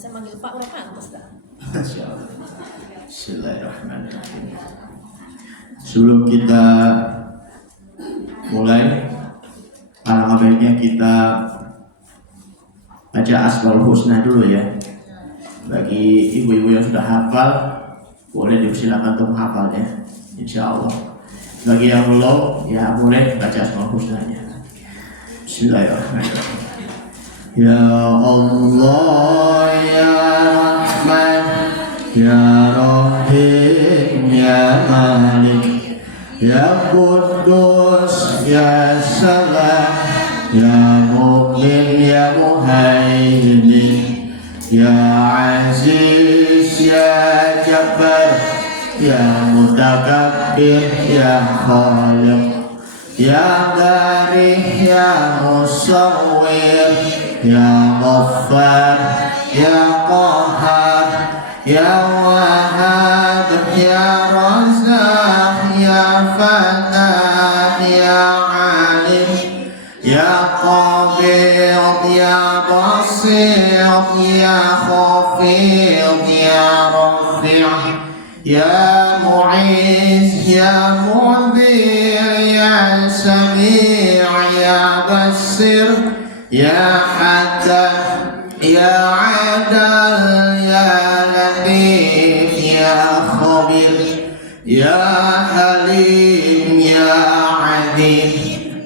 Saya manggil Pak udah pantas dah. Bismillahirrahmanirrahim. Sebelum kita mulai, alangkah baiknya kita baca Asmaul Husna dulu ya. Bagi ibu-ibu yang sudah hafal, boleh dipersilakan untuk menghafalnya, insya Allah. Bagi yang belum, ya boleh baca Asmaul Husnanya. Bismillahirrahmanirrahim. Ya Allah, ya Rahman, ya Rahim, ya Malik, ya Qudus, ya Salam, ya Mu'min, ya Muhaimin, ya Aziz, ya Jabbar, ya Mutakabbir, ya Khaliq, ya Bari, ya Musawwir, ya Ghaffar, ya Qahhar, ya Wahhab, ya Razzaq, ya Fattah, ya Alim, ya Qabid, ya Basir, ya Khafid, ya Rafi', ya Mu'iz, ya Mudhir, ya Sami', ya Basir, ya Hakim, ya Adal, ya Latif, ya Khabir, ya Halim, ya Adim,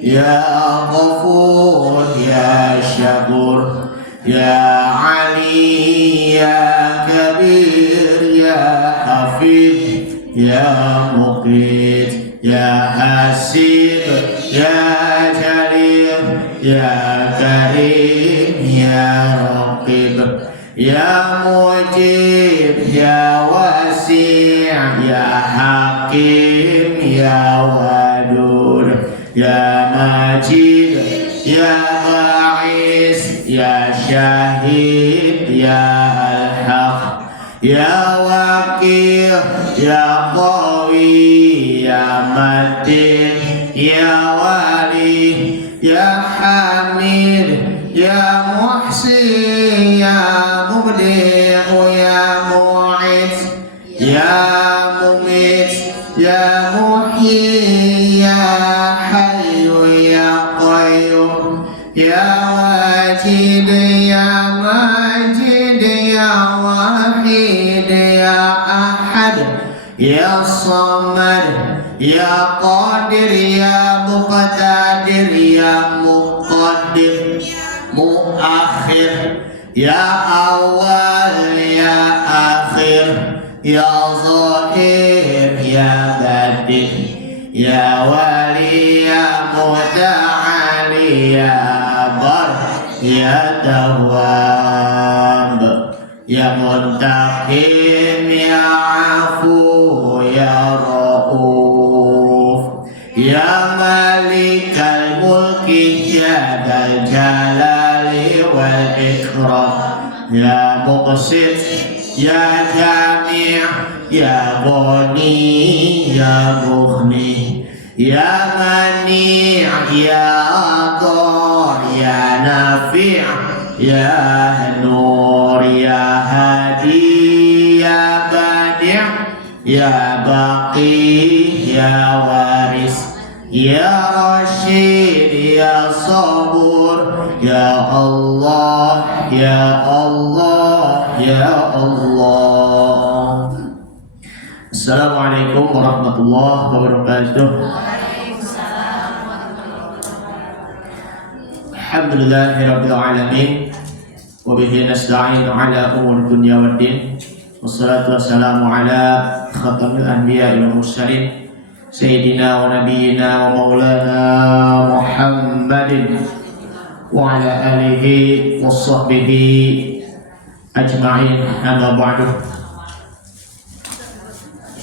ya Ghafur, ya Syakur, ya Ali, ya Kabir, ya Hafid, ya Muqit, ya Hasib, ya Jalil, ya Karim, ya Raqib, ya Mujib, ya Wasi', ya Hakim, ya Wadud, ya Majid, ya Ba'is, ya Syahid, ya Al-Haq, ya Wakil, ya Qawi, ya Matin, ya Wali, ya Hamid, ya Muhsin, ya Mubdi', ya Mu'id, ya Mumit, ya Muhyi, ya Hayyu, ya Qayyum, ya Wajid, ya Majid, ya Wahid, ya Ahad, ya Samad, ya Qadir, ya Muqtadir, ya Muqaddim, Muakhir, ya Awal, ya Akhir, ya Zahir, ya Batin, ya Wali, ya Muta'ali, ya Bar, ya Tawwab, ya Muntaqim, ya Afu, ya Ra'uf, ya Malikal Mulki, ya Dzal Jalali wal Ikram, ya Muqsit, ya Jami', ya Ghani, ya Mughni, ya Mani', ya Adha, ya Nafi', ya Nur, ya Hadi, ya Badi', ya Baqi, ya Waris, ya Rashid, ya Sabur, ya Allah, ya Allah, ya Allah. Assalamualaikum warahmatullahi wabarakatuh. Alhamdulillahirabbil alamin. Wa bihi nasta'inu ala umur dunya waddin. Wassalatu wassalamu ala khatamil anbiya'i wal mursalin sayyidina wa nabiyyina wa maulana Muhammadin wa ala alihi wa sahbihi ajma'in, amma ba'du.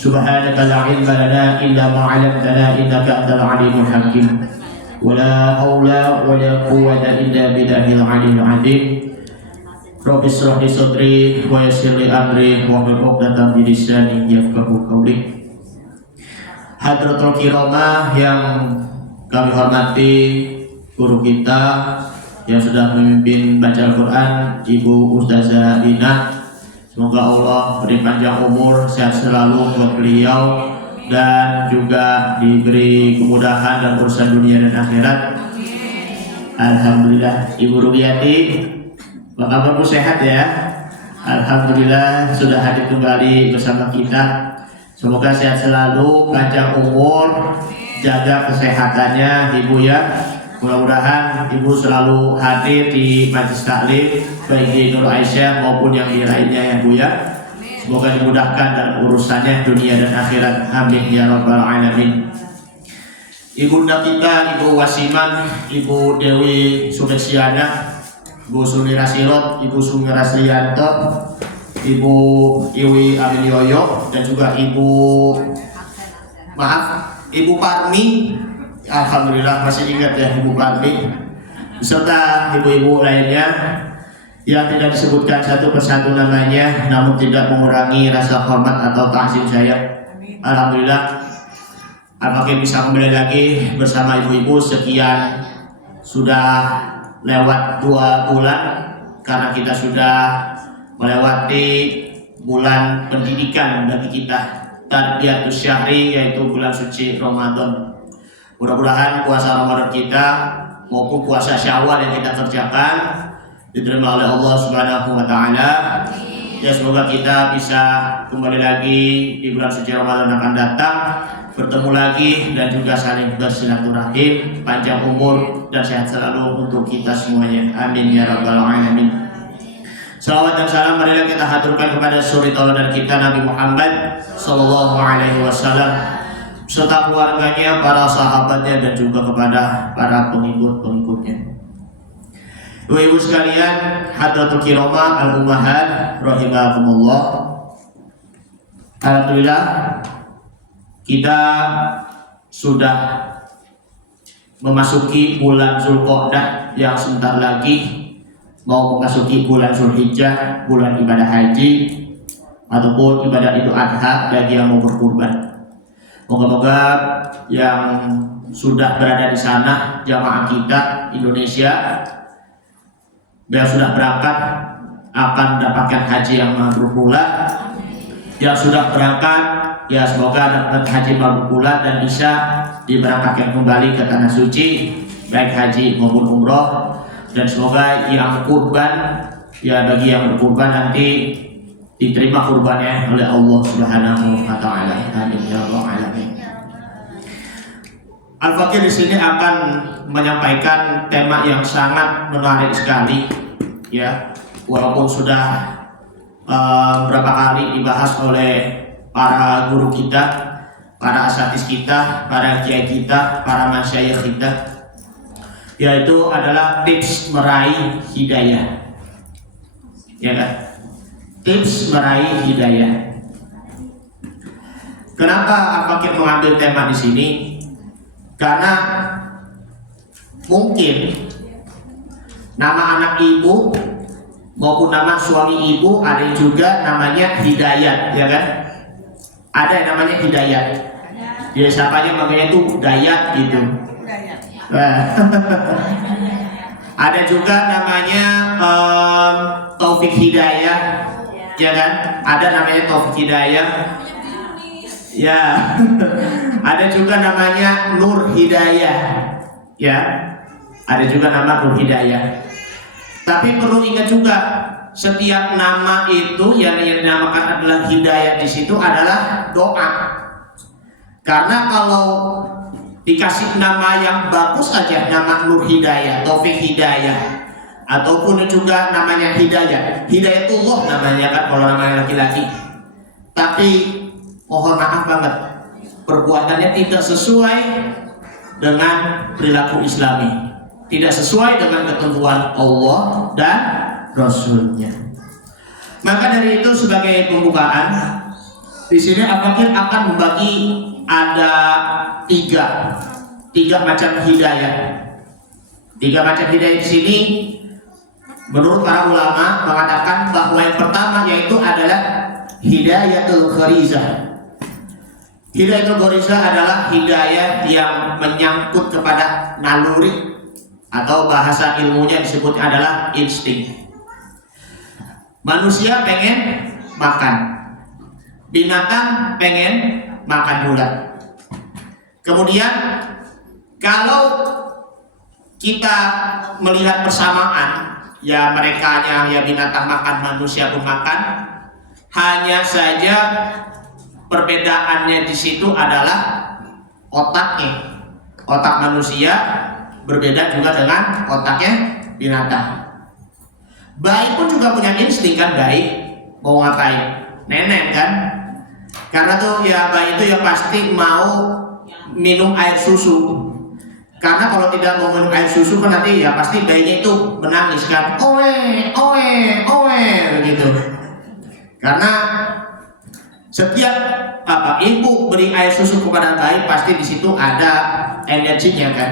Subhanaka la ilma lana illa ma 'allamtana innaka antal alimul hakim. Wa la haula wa la quwwata illa billahil aliyyil azim. Rabbi shrah li sadri wa yassir li amri wa hlul 'uqdatam min lisani yafqahu qawli. Hadratul kiramah yang kami hormati, guru kita yang sudah memimpin baca Al-Quran, Ibu Ustazah Ina. Semoga Allah beri panjang umur, sehat selalu buat beliau, dan juga diberi kemudahan dalam urusan dunia dan akhirat. Alhamdulillah. Ibu Rubiati, apa kabar Bu, sehat ya? Alhamdulillah sudah hadir kembali bersama kita. Semoga sehat selalu, panjang umur, jaga kesehatannya Ibu ya. Mudah-mudahan Ibu selalu hadir di majelis taklim baik di Nur Aisyah maupun yang di lainnya ya Bu ya. Semoga dimudahkan dalam urusannya dunia dan akhirat. Amin ya rabbal alamin. Ibunda kita, Ibu Wasiman, Ibu Dewi Sumeksiana, Ibu Sumira Sirot, Ibu Sumira Srianto, Ibu Iwi Amilioyo, dan juga Ibu Parmi. Alhamdulillah masih ingat ya Ibu Parmi, beserta ibu-ibu lainnya yang tidak disebutkan satu persatu namanya, namun tidak mengurangi rasa hormat atau ta'zim saya. Alhamdulillah, apakah bisa kembali lagi bersama ibu-ibu sekian, sudah lewat 2 bulan karena kita sudah melewati bulan pendidikan bagi kita, Tarbiyatus Syahri, yaitu bulan suci Ramadan. Mudah-mudahan puasa Ramadan kita maupun puasa Syawal yang kita kerjakan diterima oleh Allah Subhanahu wa taala. Ya, semoga kita bisa kembali lagi di bulan suci Ramadan akan datang, bertemu lagi dan juga saling bersilaturahim, panjang umur dan sehat selalu untuk kita semuanya. Amin ya rabbal alamin. Salawat dan salam marilah kita haturkan kepada suri tauladan kita Nabi Muhammad sallallahu alaihi wasallam serta keluarganya, para sahabatnya, dan juga kepada para pengikut-pengikutnya. Ibu-ibu sekalian, hadratul kiramah al-ummahat rahimakumullah. Alhamdulillah kita sudah memasuki bulan Zulqa'dah yang sebentar lagi mau memasuki bulan Zulhijjah, bulan ibadah haji ataupun ibadah Idul Adha bagi yang mau berkurban. Moga-moga yang sudah berada di sana, jamaah kita Indonesia yang sudah berangkat akan mendapatkan haji yang mabrur pula. Yang sudah berangkat, ya semoga dapat haji mabrur pula dan bisa diberangkatkan kembali ke tanah suci, baik haji maupun umroh. Dan semoga yang kurban, ya bagi yang berkurban nanti diterima kurbannya oleh Allah Subhanahu wa taala. Amin ya rabbal alamin. Al-Fakir di sini akan menyampaikan tema yang sangat menarik sekali ya, walaupun sudah berapa kali dibahas oleh para guru kita, para asatidz kita, para kiai kita, para masyayikh kita, yaitu adalah tips meraih hidayah. Ya kan? Tips meraih hidayah. Kenapa Al-Fakir mengambil tema di sini? Karena mungkin nama anak ibu maupun nama suami ibu ada yang juga namanya Hidayat, ya kan? Ada yang namanya Hidayat. Ya siapanya makanya itu Dayat gitu. Ada juga namanya Taufik Hidayah, ya kan? Ada namanya Taufik Hidayah. Ya, ada juga namanya Nur Hidayah, ya, ada juga nama Nur Hidayah. Tapi perlu ingat juga, setiap nama itu yang dinamakan adalah hidayah di situ adalah doa. Karena kalau dikasih nama yang bagus aja, nama Nur Hidayah, Taufik Hidayah, ataupun juga namanya Hidayah, Hidayatullah namanya kan kalau namanya laki-laki. Tapi mohon maaf banget, perbuatannya tidak sesuai dengan perilaku Islami, tidak sesuai dengan ketentuan Allah dan Rasulnya. Maka dari itu sebagai pembukaan, di sini Al-Fakir akan membagi ada tiga macam hidayah. Tiga macam hidayah di sini menurut para ulama mengatakan bahwa yang pertama yaitu adalah hidayatul gharizah. Hidayatul gharizah adalah hidayah yang menyangkut kepada naluri, atau bahasa ilmunya disebut adalah insting. Manusia pengen makan, binatang pengen makan juga. Kemudian kalau kita melihat persamaan, ya mereka ya binatang makan, manusia pun makan, hanya saja perbedaannya di situ adalah otaknya. Otak manusia berbeda juga dengan otaknya binatang. Bayi pun juga punya insting kan, bayi mau ngapain? Nenek kan? Karena tuh ya bayi itu ya pasti mau minum air susu. Karena kalau tidak mau minum air susu kan nanti ya pasti bayinya itu menangis kan, oe, oe, oe begitu. Karena setiap ibu beri air susu kepada bayi pasti di situ ada energinya kan.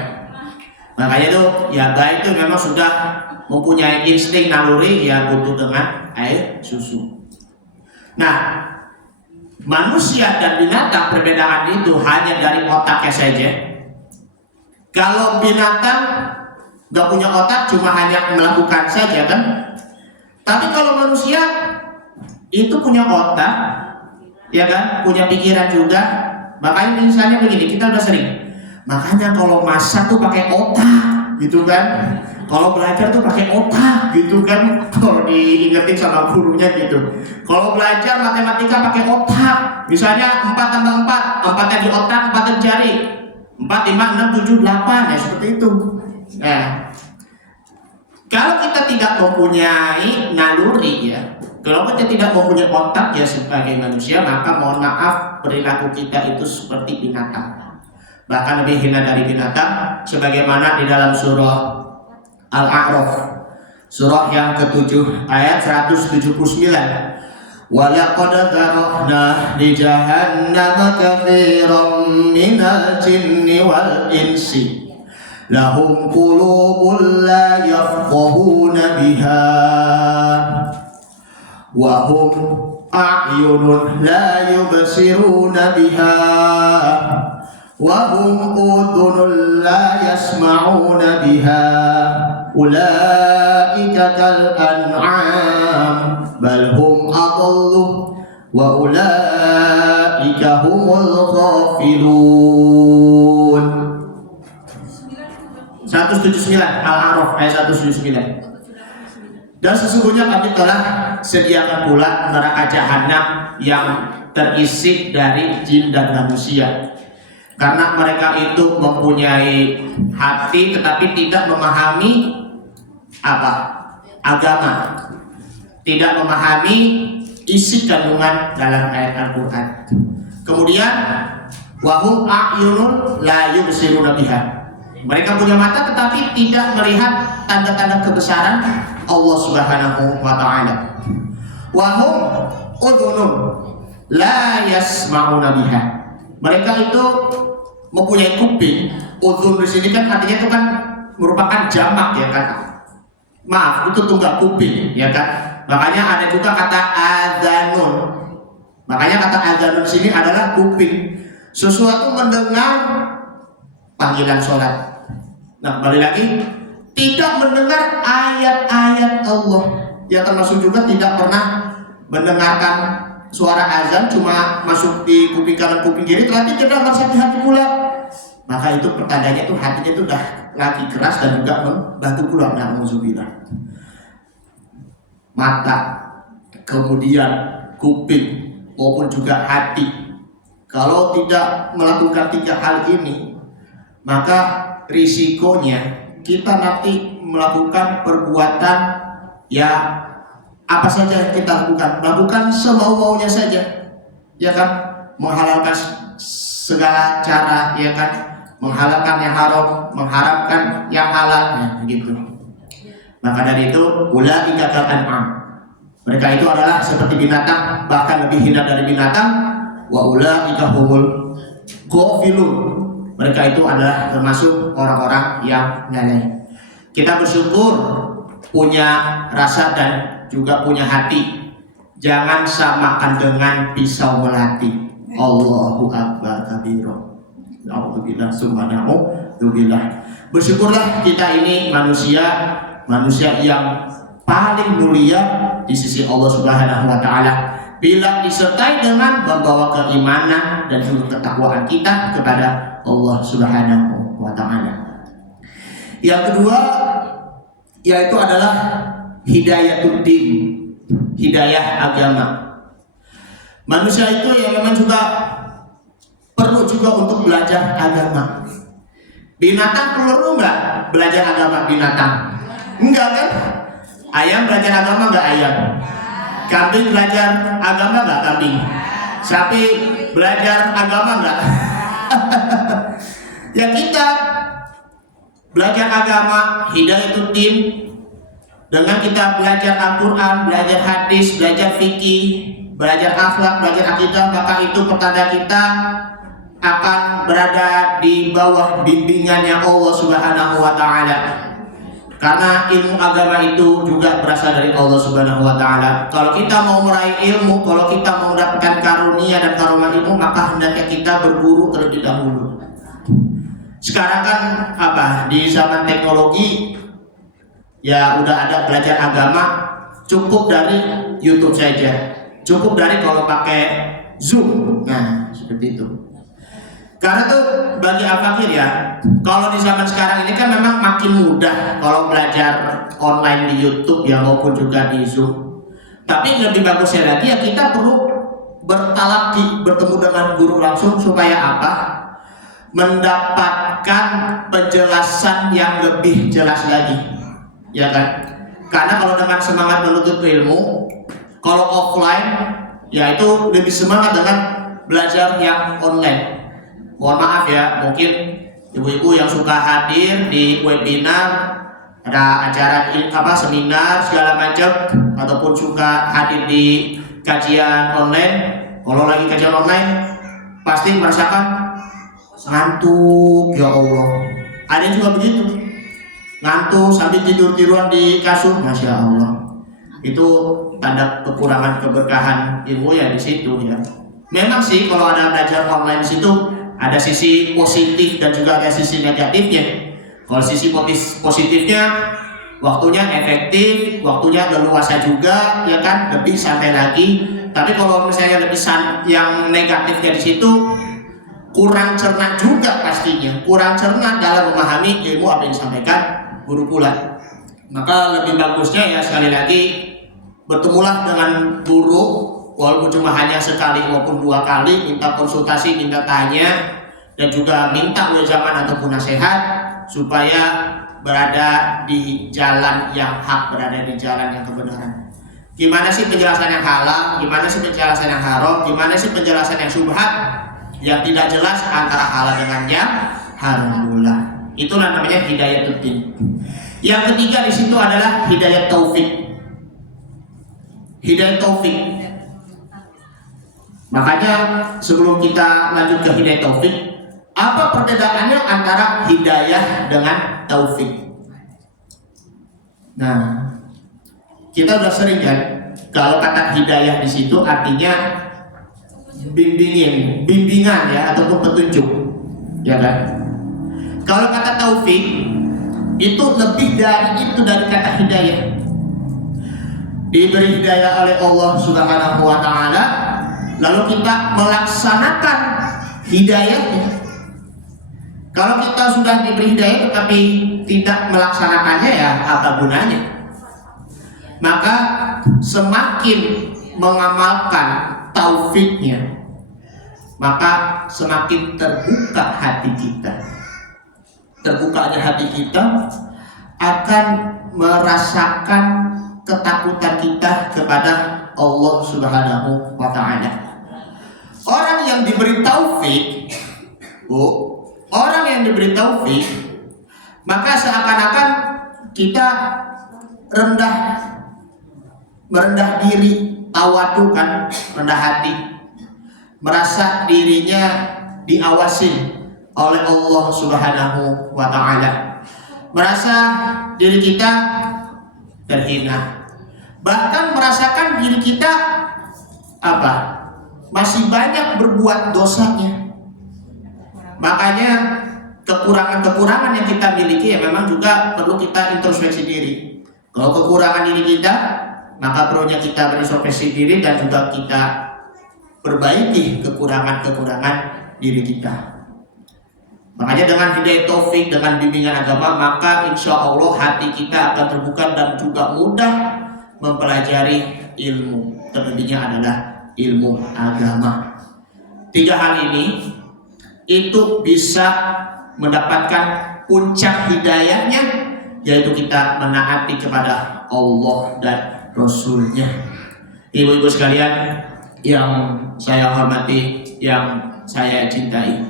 Makanya tuh ya bayi itu memang sudah mempunyai insting naluri ya butuh dengan air susu. Nah, manusia dan binatang perbedaan itu hanya dari otaknya saja. Kalau binatang gak punya otak, cuma hanya melakukan saja kan. Tapi kalau manusia itu punya otak, ya kan, punya pikiran juga. Makanya misalnya begini, kita udah sering. Makanya kalau masak tuh pakai otak, gitu kan. Kalau belajar tuh pakai otak, gitu kan. Kalau diingetin sama gurunya gitu. Kalau belajar matematika pakai otak. Misalnya 4 tambah 4, 4 yang di otak, 4 yang di jari. 4, 5, 6, 7, 8, ya seperti itu. Nah, kalau kita tidak mempunyai naluri ya, kalau kita tidak mempunyai otak ya sebagai manusia, maka mohon maaf perilaku kita itu seperti binatang. Bahkan lebih hina dari binatang, sebagaimana di dalam surah Al-A'raf, surah yang ke-7 ayat 179. Walaqad dzara'na li jahannama katsiran minal jinni wal insi lahum qulubun la yafqahuna biha wa hum a'yunun la yubsiruna biha wa hum udhunun la yasma'una biha ulaika kal an'am bal hum adallu wa ulaika humul ghafilun. 179 Al-A'raf ayat 179. Dan sesungguhnya kami telah sediakan pula neraka jahanam yang terisi dari jin dan manusia. Karena mereka itu mempunyai hati tetapi tidak memahami agama, tidak memahami isi kandungan dalam ayat Al-Quran. Kemudian wahum a'yunun la yubsiruna biha. Mereka punya mata tetapi tidak melihat tanda-tanda kebesaran Allah Subhanahu wa ta'ala. Wahum udhunun la yasma'una biha. Mereka itu mempunyai kuping. Udhun di sini kan artinya itu kan merupakan jamak ya kan. Maaf, itu tunggal kuping ya kan. Makanya ada juga kata adzanun. Makanya kata adzanun di sini adalah kuping. Sesuatu mendengar panggilan sholat. Nah, kembali lagi, tidak mendengar ayat-ayat Allah. Ya termasuk juga tidak pernah mendengarkan suara azan, cuma masuk di kuping kanan kuping kiri, tetapi tidak merasa di hati pula. Maka itu pertandanya itu hatinya itu udah lagi keras dan juga membatu pula. Na'udzubillah. Mata, kemudian kuping maupun juga hati, kalau tidak melakukan 3 hal ini, maka risikonya kita nanti melakukan perbuatan ya apa saja kita melakukan semau-maunya saja, ya kan, menghalalkan segala cara, ya kan, menghalalkan yang haram, mengharamkan yang halal, ya, begitu. Maka dari itu ulaika kal an'am. Mereka itu adalah seperti binatang, bahkan lebih hina dari binatang. Wa ulaika humul ghafilun. Mereka itu adalah termasuk orang-orang yang lalai. Kita bersyukur punya rasa dan juga punya hati. Jangan samakan dengan pisau melati. Allahu akbar kabira. Alhamdulillah subhanahu. Bersyukurlah kita ini manusia yang paling mulia di sisi Allah Subhanahu wa taala bila disertai dengan membawa keimanan dan juga ketakwaan kita kepada Allah Subhanahu wa taala. Yang kedua yaitu adalah hidayatul-din, hidayah agama. Manusia itu yang memang juga perlu juga untuk belajar agama. Binatang perlu enggak belajar agama binatang? Enggak kan? Ayam belajar agama enggak ayam? Kambing belajar agama enggak kambing? Sapi belajar agama enggak? Ya kita belajar agama, hidayatul-din, dengan kita belajar Al-Quran, belajar hadis, belajar fikih, belajar akhlak, belajar akidah, maka itu pertanda kita akan berada di bawah bimbingannya Allah Subhanahu wa taala. Karena ilmu agama itu juga berasal dari Allah Subhanahu wa taala. Kalau kita mau meraih ilmu, kalau kita mau mendapatkan karunia dan karomah ilmu, maka hendaknya kita berguru terlebih dahulu. Sekarang kan di zaman teknologi ya udah ada belajar agama cukup dari YouTube saja. Cukup dari kalau pakai Zoom. Nah, seperti itu. Karena tuh bagi al-fakir ya, kalau di zaman sekarang ini kan memang makin mudah kalau belajar online di YouTube ya maupun juga di Zoom. Tapi lebih bagusnya lagi ya kita perlu bertalaki, bertemu dengan guru langsung supaya apa? Mendapatkan penjelasan yang lebih jelas lagi, ya kan? Karena kalau dengan semangat menuntut ilmu, kalau offline ya itu lebih semangat dengan belajar yang online. Mohon maaf ya, mungkin ibu-ibu yang suka hadir di webinar, ada acara seminar segala macam, ataupun suka hadir di kajian online. Kalau lagi kajian online, pasti merasakan ngantuk, ya Allah. Ada yang juga begitu, ngantuk sambil tidur-tiduran di kasur, masya Allah. Itu tanda kekurangan keberkahan ilmu ya di situ ya. Memang sih kalau ada belajar online di situ ada sisi positif dan juga ada sisi negatifnya. Kalau sisi positifnya, waktunya efektif, waktunya leluasa juga, ya kan, lebih santai lagi. Tapi kalau misalnya lebih yang negatifnya di situ, kurang cermat juga pastinya, kurang cermat dalam memahami ilmu apa yang disampaikan guru pula. Maka lebih bagusnya ya sekali lagi bertemulah dengan guru, walaupun cuma hanya sekali maupun 2 kali, minta konsultasi, minta tanya, dan juga minta wejangan ataupun nasihat supaya berada di jalan yang hak, berada di jalan yang kebenaran. Gimana sih penjelasan yang halal, gimana sih penjelasan yang haram, gimana sih penjelasan yang syubhat, yang tidak jelas antara halal dengan yang haram. Itulah namanya hidayatul-din. Yang ketiga di situ adalah hidayat taufik. Hidayat taufik. Makanya sebelum kita lanjut ke hidayat taufik, apa perbedaannya antara hidayah dengan taufik? Nah, kita udah sering kan, kalau kata hidayah di situ artinya bimbingan ya ataupun petunjuk, ya kan? Kalau kata taufik itu lebih dari itu, dari kata hidayah. Diberi hidayah oleh Allah Subhanahu wa taala, lalu kita melaksanakan hidayahnya. Kalau kita sudah diberi hidayah tetapi tidak melaksanakannya, ya apa gunanya? Maka semakin mengamalkan taufiknya, maka semakin terbuka hati kita. Terbukanya hati kita akan merasakan ketakutan kita kepada Allah Subhanahu wa taala. Orang yang diberi taufik, orang yang diberi taufik, maka seakan-akan kita merendah diri, tawadu kan, rendah hati, merasa dirinya diawasi oleh Allah Subhanahu wa taala, merasa diri kita terhina, bahkan merasakan diri kita masih banyak berbuat dosanya. Makanya kekurangan-kekurangan yang kita miliki ya memang juga perlu kita introspeksi diri. Kalau kekurangan diri kita, maka perlunya kita berintrospeksi diri dan juga kita perbaiki kekurangan-kekurangan diri kita. Makanya dengan hidayah taufik, dengan bimbingan agama, maka insya Allah hati kita akan terbuka dan juga mudah mempelajari ilmu. Terlebihnya adalah ilmu agama. 3 hal ini itu bisa mendapatkan puncak hidayahnya, yaitu kita menaati kepada Allah dan Rasulnya. Ibu-ibu sekalian yang saya hormati, yang saya cintai,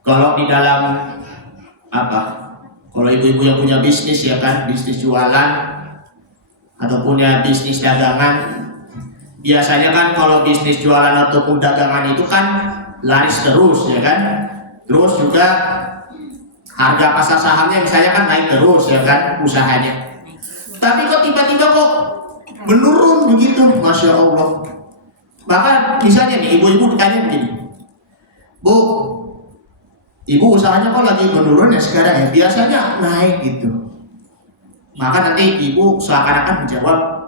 kalau di dalam kalau ibu-ibu yang punya bisnis ya kan, bisnis jualan atau punya bisnis dagangan, biasanya kan kalau bisnis jualan ataupun dagangan itu kan laris terus ya kan, terus juga harga pasar sahamnya misalnya kan naik terus ya kan usahanya. Tapi kok tiba-tiba kok menurun begitu, Masya Allah. Maka misalnya nih ibu-ibu ditanya begini, Bu, Ibu usahanya kok lagi menurun ya sekarang ya, biasanya naik gitu. Maka nanti ibu seakan-akan menjawab,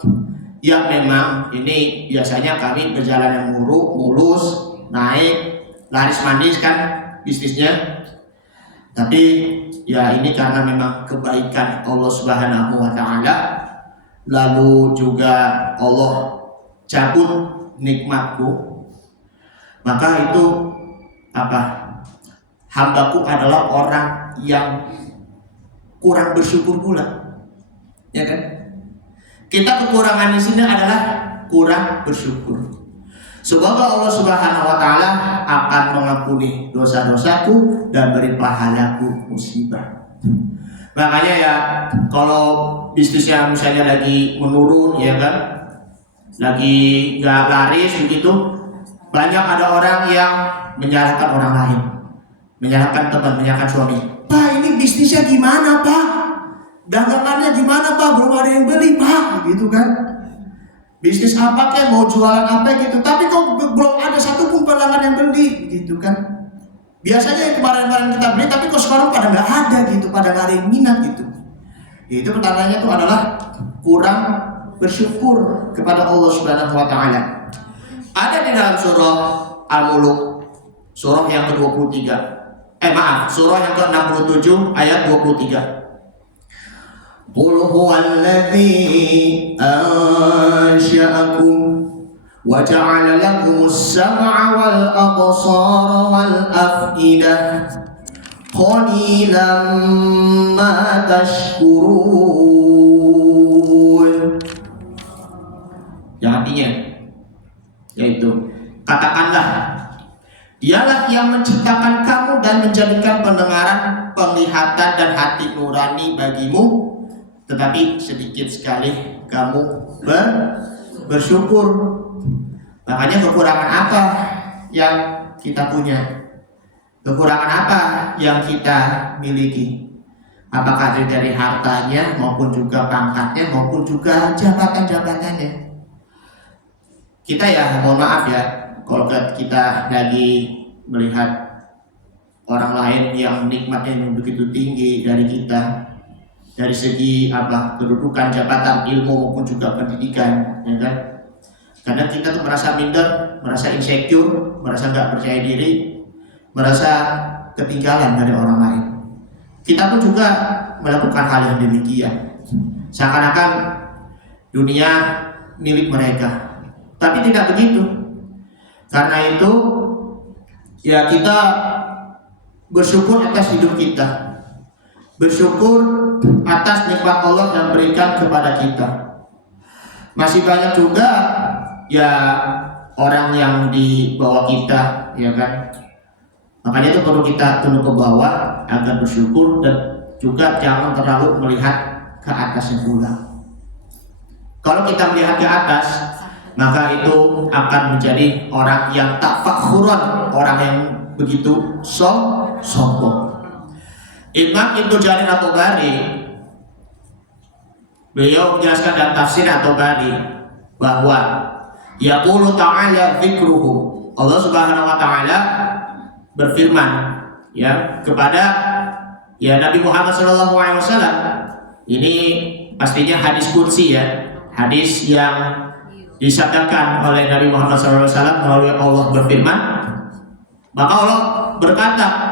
ya memang ini biasanya kami berjalan yang mulus, naik, laris manis kan bisnisnya. Tapi ya ini karena memang kebaikan Allah Subhanahu wa Ta'ala, lalu juga Allah cabut nikmatku, maka itu hambaku adalah orang yang kurang bersyukur pula, ya kan? Kita kekurangan di sini adalah kurang bersyukur. Semoga Allah Subhanahu wa Ta'ala akan mengampuni dosa-dosaku dan beri pahalaku musibah. Makanya ya kalau bisnisnya misalnya lagi menurun ya kan, lagi nggak laris begitu, banyak ada orang yang menyalahkan orang lain, menyalahkan teman, menyalahkan suami. Pak, ini bisnisnya gimana Pak? Dagangannya gimana Pak? Belum ada yang beli Pak, gitu kan? Bisnis apa kayak mau jualan apa gitu, tapi kok belum ada satupun pelanggan yang beli, gitu kan? Biasanya yang kemarin-kemarin kita beli, tapi kok sekarang pada nggak ada gitu, pada nggak ada yang minat gitu. Itu pertanyaannya itu adalah kurang bersyukur kepada Allah Subhanahu wa Ta'ala. Ada di dalam surah Al-Mulk, surah yang ke-23. Surah yang ke-67 ayat 23. Qul huwallazi ansha'akum wa ja'ala lakumus sam'a wal absara wal af'idah qalilan ma tashkurun. Yang artinya yaitu katakanlah, Dialah yang menciptakan kamu dan menjadikan pendengaran, penglihatan dan hati nurani bagimu, tetapi sedikit sekali kamu bersyukur. Makanya kekurangan apa yang kita punya? Kekurangan apa yang kita miliki? Apakah dari hartanya maupun juga pangkatnya maupun juga jabatan-jabatannya? Kita ya mohon maaf ya, kalau kita lagi melihat orang lain yang nikmatnya yang begitu tinggi dari kita, dari segi kedudukan, jabatan, ilmu maupun juga pendidikan, ya kan? Karena kita tuh merasa minder, merasa insecure, merasa nggak percaya diri, merasa ketinggalan dari orang lain. Kita pun juga melakukan hal yang demikian, seakan-akan dunia milik mereka. Tapi tidak begitu. Karena itu ya kita bersyukur atas hidup kita, bersyukur atas nikmat Allah yang berikan kepada kita. Masih banyak juga ya orang yang di bawah kita, ya kan? Makanya itu perlu kita tunduk ke bawah agar bersyukur, dan juga jangan terlalu melihat ke atasnya pula. Kalau kita melihat ke atas, maka itu akan menjadi orang yang tak fakhuran, orang yang begitu sombong. Imam Ibnu Jarir At-Tabari, beliau menjelaskan dalam tafsir At-Tabari bahwa yaqulu ta'ala dzikruhu, Allah Subhanahu wa Ta'ala berfirman ya kepada ya Nabi Muhammad SAW. Ini pastinya hadis qudsi ya, hadis yang disabdakan oleh Nabi Muhammad SAW melalui Allah berfirman. Maka Allah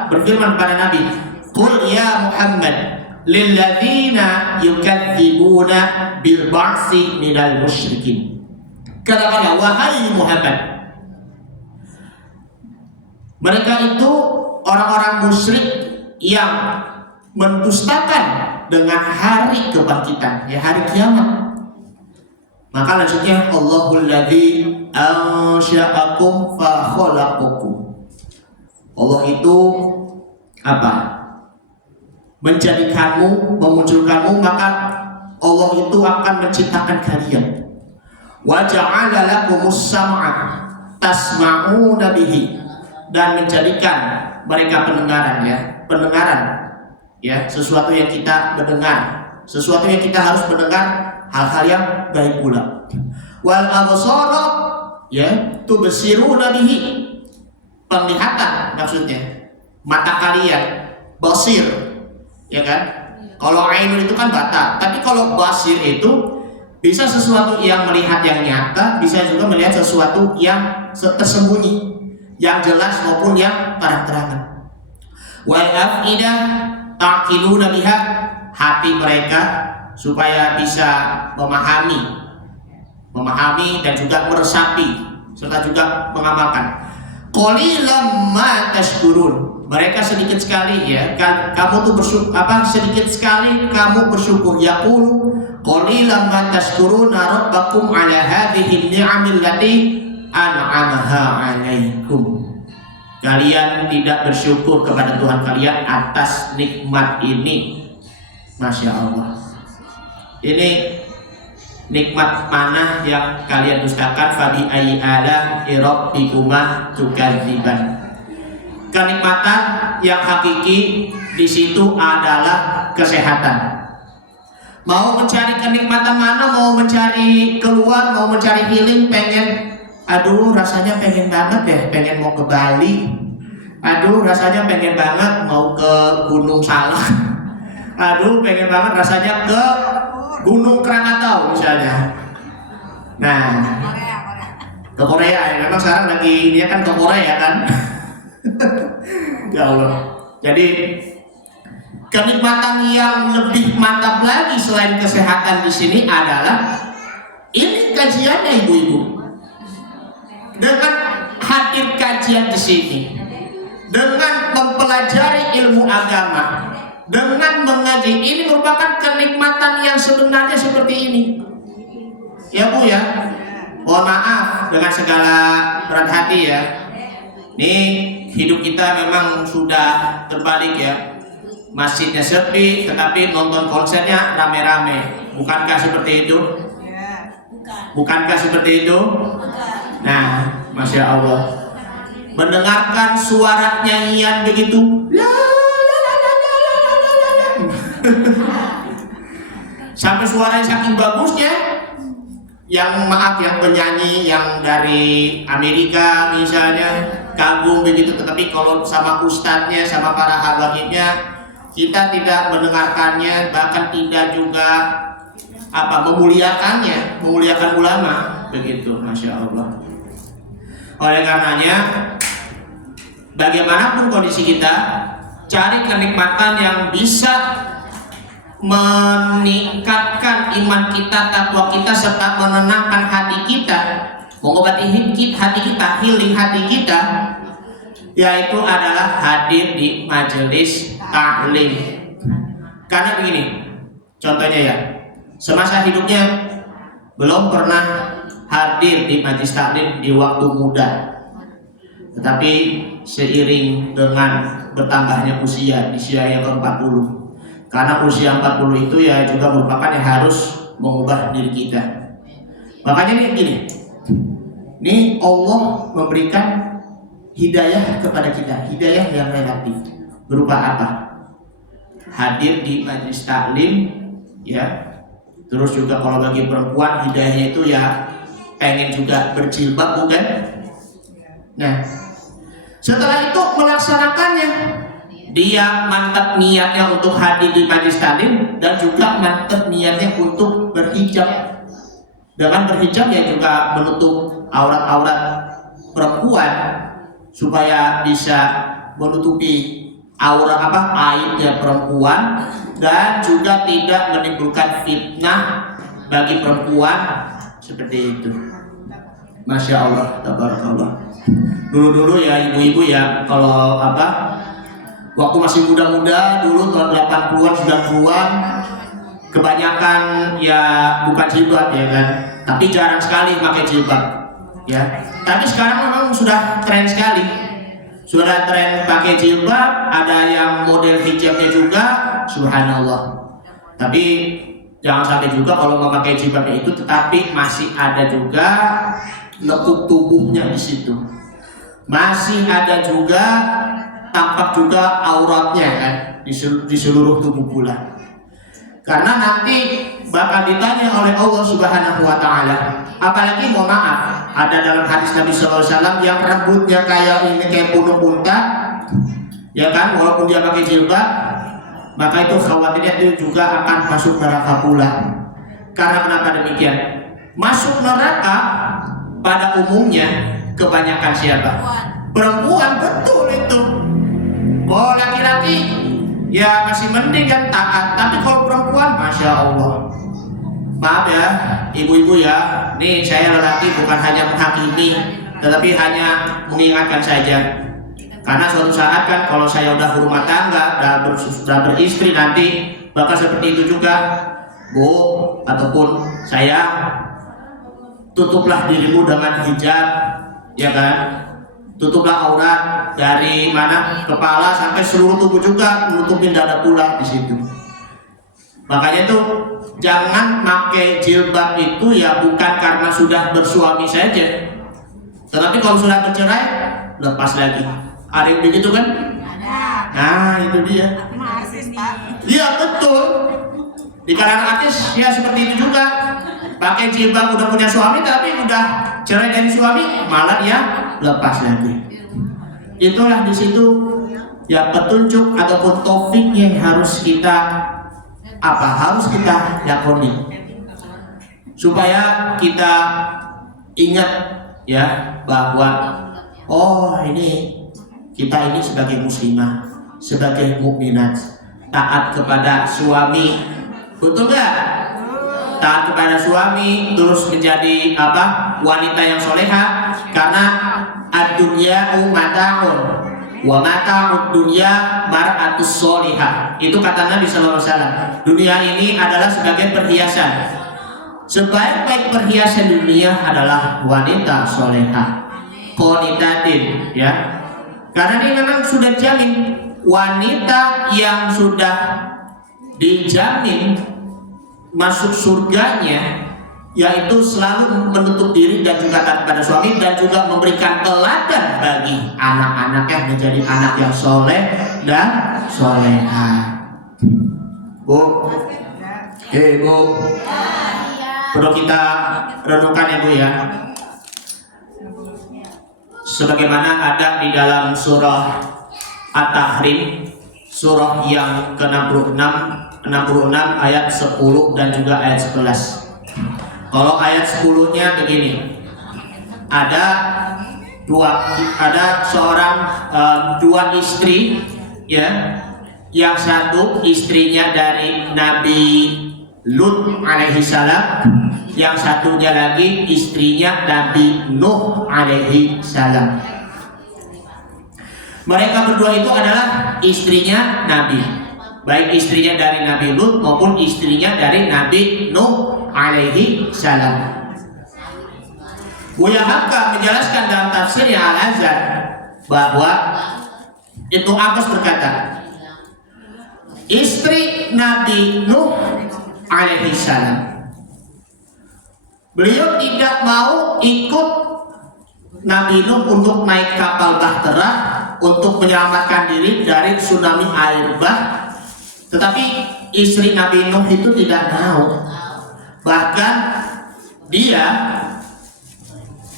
berfirman pada Nabi, "Qul ya Muhammad lilladzina yukadzibuna bil ba'si minal musyrikin." Katakanlah, wahai Muhammad, mereka itu orang-orang musyrik yang mendustakan dengan hari kebangkitan, ya hari kiamat. Maka lanjutnya, Allahul ladzi ansya'akum fa khalaqakum. Allah itu apa? Menjadikanmu, memunculkanmu, maka Allah itu akan menciptakan kalian. Wa ja'ala lakumus sam'a tasma'una bihi, dan menjadikan mereka pendengaran ya, sesuatu yang kita mendengar, sesuatu yang kita harus mendengar, hal-hal yang baik pula. Wal absara ya tubsiruna bihi, penglihatan maksudnya mata kalian, basir ya kan. Kalau ainun itu kan mata, tapi kalau basir itu bisa sesuatu yang melihat yang nyata, bisa juga melihat sesuatu yang tersembunyi, yang jelas maupun yang terang-terangan. Wal afidah taqiluna biha, hati mereka supaya bisa memahami dan juga meresapi serta juga mengamalkan. Qalilam ma tashkurun, mereka sedikit sekali ya, kamu tuh sedikit sekali kamu bersyukur. Yaqulu qalilam ma tashkuruna rabbakum ala hadhihi ni'amil lati an'amaha 'alaikum. Kalian tidak bersyukur kepada Tuhan kalian atas nikmat ini. Masya Allah. Ini nikmat mana yang kalian dustakan? Fabi ayyi ala'i rabbikuma tukadziban. Kenikmatan yang hakiki di situ adalah kesehatan. Mau mencari kenikmatan mana? Mau mencari keluar, mau mencari healing, aduh rasanya pengen banget ya, pengen mau ke Bali. Aduh rasanya pengen banget mau ke Gunung Salak. Aduh pengen banget rasanya ke Gunung Krakatau misalnya. Nah, ke Korea ya, memang sekarang lagi dia kan ke Korea kan. Ya Allah. Jadi kenikmatan yang lebih mantap lagi selain kesehatan di sini adalah ini kajiannya ibu-ibu. Dengan hadir kajian di sini, dengan mempelajari ilmu agama, dengan mengaji, ini merupakan kenikmatan yang sebenarnya seperti ini. Ya Bu ya, mohon maaf dengan segala berat hati ya. Ini hidup kita memang sudah terbalik ya. Masjidnya sepi, tetapi nonton konsernya rame-rame. Bukankah seperti itu? Bukankah seperti itu? Nah, Masya Allah, mendengarkan suara nyanyian begitu, sampai suaranya saking bagusnya, yang penyanyi yang dari Amerika misalnya kagum begitu, tetapi kalau sama ustadznya, sama para habaibnya, kita tidak mendengarkannya, bahkan tidak juga memuliakan ulama begitu. Masya Allah. Oleh karenanya, bagaimanapun kondisi kita, cari kenikmatan yang bisa meningkatkan iman kita, takwa kita, serta menenangkan hati kita, mengobati hati kita, healing hati kita, yaitu adalah hadir di majelis taklim. Karena begini, contohnya ya, semasa hidupnya belum pernah hadir di majelis taklim di waktu muda, tetapi seiring dengan bertambahnya usia yang ke-40, karena usia 40 itu ya juga merupakan yang harus mengubah diri kita. Makanya ini Allah memberikan hidayah kepada kita, hidayah yang relatif. Berupa apa? Hadir di majelis taklim ya. Terus juga kalau bagi perempuan hidayahnya itu ya pengen juga berjilbab, bukan? Nah, setelah itu melaksanakannya, dia mantap niatnya untuk hadir di majelis taklim dan juga mantap niatnya untuk berhijab. Dengan berhijab ya juga menutup aurat-aurat perempuan supaya bisa menutupi aura aibnya perempuan dan juga tidak menimbulkan fitnah bagi perempuan seperti itu. Masya Allah, tabarakallah. Dulu ya ibu-ibu ya kalau waktu masih muda-muda dulu tahun 80-an 90-an kebanyakan ya bukan jilbab ya kan, tapi jarang sekali pakai jilbab ya. Tapi sekarang memang sudah tren sekali. Sudah tren pakai jilbab, ada yang model hijabnya juga, subhanallah. Tapi jangan sampai juga kalau memakai jilbabnya itu, tetapi masih ada juga lekuk tubuhnya di situ. Masih ada juga tampak juga auratnya kan di seluruh tubuh pula. Karena nanti bakal ditanya oleh Allah Subhanahu wa taala. Apalagi mohon maaf, ada dalam hadis Nabi SAW yang rambutnya kayak punuk unta, ya kan, walaupun dia pakai jilbab, maka itu khawatirnya itu juga akan masuk neraka pula. Karena kenapa demikian? Masuk neraka pada umumnya kebanyakan siapa? Perempuan, betul itu. Kalau laki-laki ya masih mending kan taat, tapi kalau perempuan, masya Allah. Maaf ya, ibu-ibu ya, nih saya lelaki bukan hanya menghakimi, tetapi hanya mengingatkan saja. Karena suatu saat kan kalau saya udah berumah tangga, sudah beristri nanti bakal seperti itu juga, Bu, ataupun saya, tutuplah dirimu dengan hijab, ya kan? Tutuplah aurat dari mana kepala sampai seluruh tubuh juga, menutupin dada pula di situ. Makanya tuh jangan pakai jilbab itu ya bukan karena sudah bersuami saja, tetapi kalau sudah bercerai lepas lagi. Ada yang begitu kan? Nah itu dia. Iya betul. Di kalangan artis ya seperti itu juga. Pakai jilbab udah punya suami tapi udah cerai dari suami malah ya lepas lagi. Itulah di situ ya petunjuk ataupun taufik yang harus kita yakuni supaya kita ingat ya bahwa kita ini sebagai muslimah, sebagai mukminat taat kepada suami, betul nggak? Taat kepada suami terus menjadi wanita yang soleha, karena ad-dunya'u mata'un wa mata'ud dunya mar'atus solihah. Itu kata Nabi SAW. Dunia ini adalah sebagai perhiasan. Sebaik-baik perhiasan dunia adalah wanita soleha, qanitatin ya. Karena ini memang sudah jamin, wanita yang sudah dijamin masuk surganya yaitu selalu menutup diri dan juga taat pada suami dan juga memberikan teladan bagi anak-anaknya menjadi anak yang soleh dan soleha. Bu, Bu, perlu kita renungkan ya Bu ya. Sebagaimana ada di dalam surah At-Tahrim, surah yang ke-66 ayat 10 dan juga ayat 11. Kalau ayat 10-nya begini, ada dua istri ya, yang satu istrinya dari Nabi Lut alaihi salam, yang satunya lagi istrinya Nabi Nuh alaihi salam. Mereka berdua itu adalah istrinya Nabi, baik istrinya dari Nabi Lut maupun istrinya dari Nabi Nuh alaihi salam. Buya Hamka menjelaskan dalam tafsirnya Al-Azhar bahwa Ibnu Abbas berkata, istri Nabi Nuh alaihi salam, beliau tidak mau ikut Nabi Nuh untuk naik kapal bahtera untuk menyelamatkan diri dari tsunami air bah, tetapi istri Nabi Nuh itu tidak mau. Bahkan dia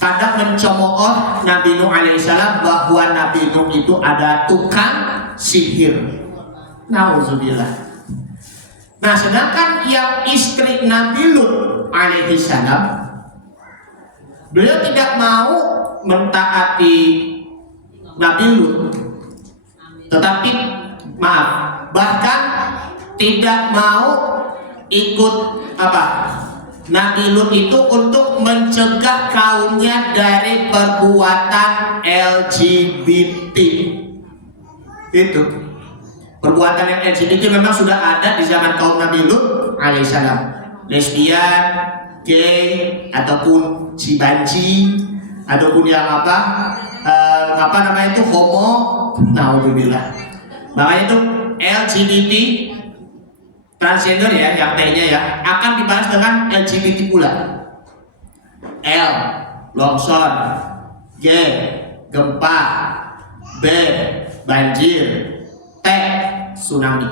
kadang mencemooh Nabi Nuh alaihissalam bahwa Nabi Nuh itu ada tukang sihir. Nauzubillah. Nah, sedangkan yang istri Nabi Lut alaihi salam, beliau tidak mau mentaati Nabi Lut, tetapi bahkan tidak mau ikut Nabi Lut itu untuk mencegah kaumnya dari perbuatan LGBT. Itu perbuatan yang LGBT memang sudah ada di zaman kaum Nabi Lut alaihissalam. Lesbian, gay, ataupun si banci, ataupun yang homo. Naudzubillah. Makanya itu LGBT, transgender ya, yang T-nya ya, akan dibalas dengan LGBT pula. L, longsor. G, gempa. B, banjir. T, tsunami.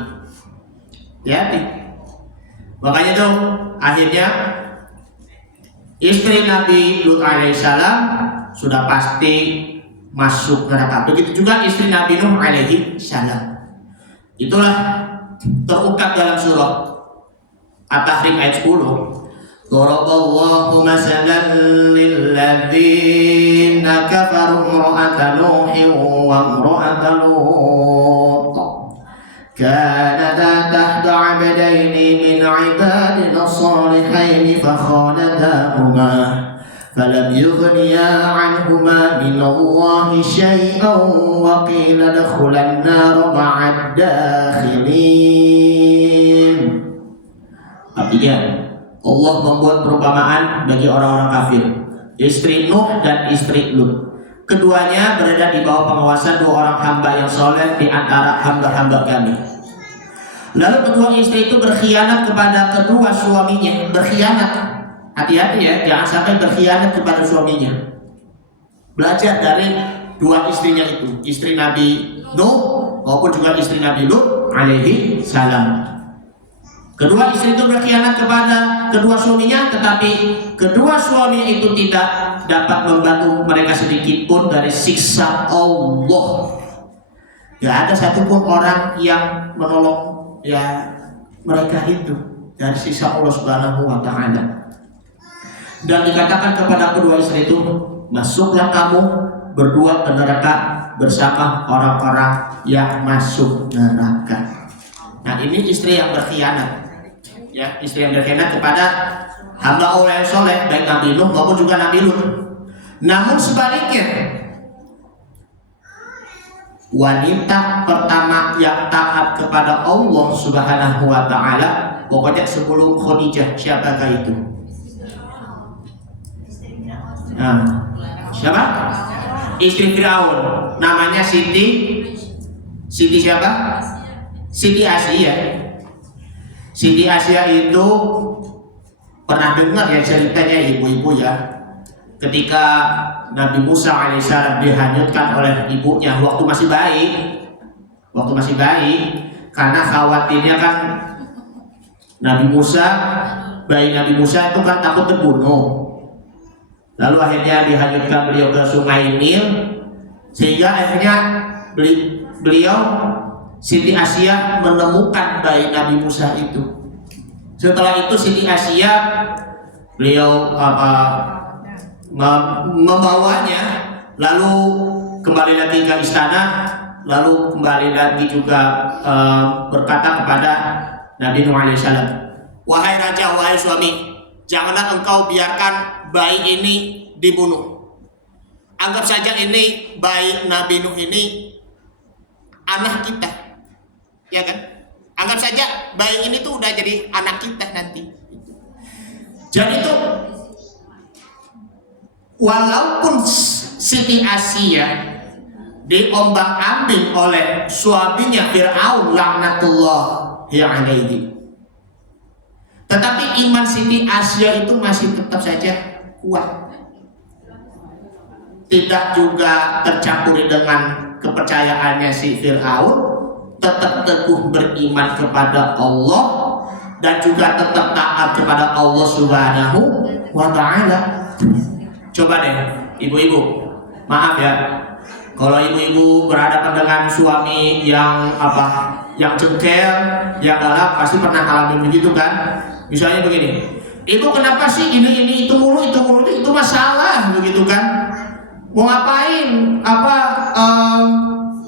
Ya, makanya tuh akhirnya istri Nabi Lut alaihissalam sudah pasti masuk neraka. Begitu juga istri Nabi Nuh alaihissalam. Itulah terungkap dalam surah At-Tahrim ayat 10. Daraballahu masalan lilladzina kafaru imra'ata Nuhin wa imra'ata Lut kanata tahta 'abdaini min 'ibadina shalihaini fakhanatahuma falam yughniya 'anhuma min Allahi syai'an wa qila adkhulan nar ma'ad dakhilin. Artinya Allah membuat perumpamaan bagi orang-orang kafir, istri Nuh dan istri Lut. Keduanya berada di bawah pengawasan dua orang hamba yang soleh di antara hamba-hamba kami. Lalu kedua istri itu berkhianat kepada kedua suaminya. Berkhianat, hati-hati ya, jangan sampai berkhianat kepada suaminya. Belajar dari dua istrinya itu, istri Nabi Nuh maupun juga istri Nabi Lut alaihi salam. Kedua istri itu berkhianat kepada kedua suaminya, tetapi kedua suami itu tidak dapat membantu mereka sedikit pun dari siksa Allah. Gak ada satupun orang yang menolong ya mereka itu dari siksa Allah Subhanahu wa Ta'ala. Dan dikatakan kepada kedua istri itu, masuklah kamu berdua ke neraka bersama orang-orang yang masuk neraka. Nah, ini istri yang berkhianat. Ya, istri yang berkhianat kepada hamba Allah yang soleh, baik Nabi Nuh maupun juga Nabi Lut. Namun sebaliknya, wanita pertama yang taat kepada Allah Subhanahu wa Ta'ala, pokoknya sebelum Khadijah, siapakah itu? Nah, siapa? Istri Firaun, namanya Siti siapa? Siti Asia. Siti Asia itu pernah dengar ya ceritanya ibu-ibu ya, ketika Nabi Musa alaihissalam dihanyutkan oleh ibunya waktu masih bayi, karena khawatirnya kan bayi Nabi Musa itu kan takut terbunuh. Lalu akhirnya dihanyutkan beliau ke Sungai Nil, sehingga akhirnya beliau Siti Asia menemukan bayi Nabi Musa itu. Setelah itu Siti Asia beliau membawanya, lalu kembali lagi ke istana, lalu kembali lagi juga berkata kepada Nabi Nuh alaihissalam, wahai raja, wahai suami, janganlah engkau biarkan bayi ini dibunuh. Anggap saja ini bayi Nabi Nuh ini anak kita. Ya kan? Anggap saja bayi ini tuh udah jadi anak kita nanti. Jadi tuh walaupun Siti Asia diombang-ambing oleh suaminya Fir'aun laknatullahi alaihi, tetapi iman Siti Asia itu masih tetap saja kuat, tidak juga tercampuri dengan kepercayaannya si Fir'aun, tetap teguh beriman kepada Allah dan juga tetap taat kepada Allah Subhanahu wa Ta'ala. Coba deh ibu-ibu, maaf ya, Kalau ibu-ibu berhadapan dengan suami yang yang jengkel, yang galak, pasti pernah ngalamin begitu kan? Misalnya begini, ibu kenapa sih ini itu mulu itu masalah begitu kan? Mau ngapain?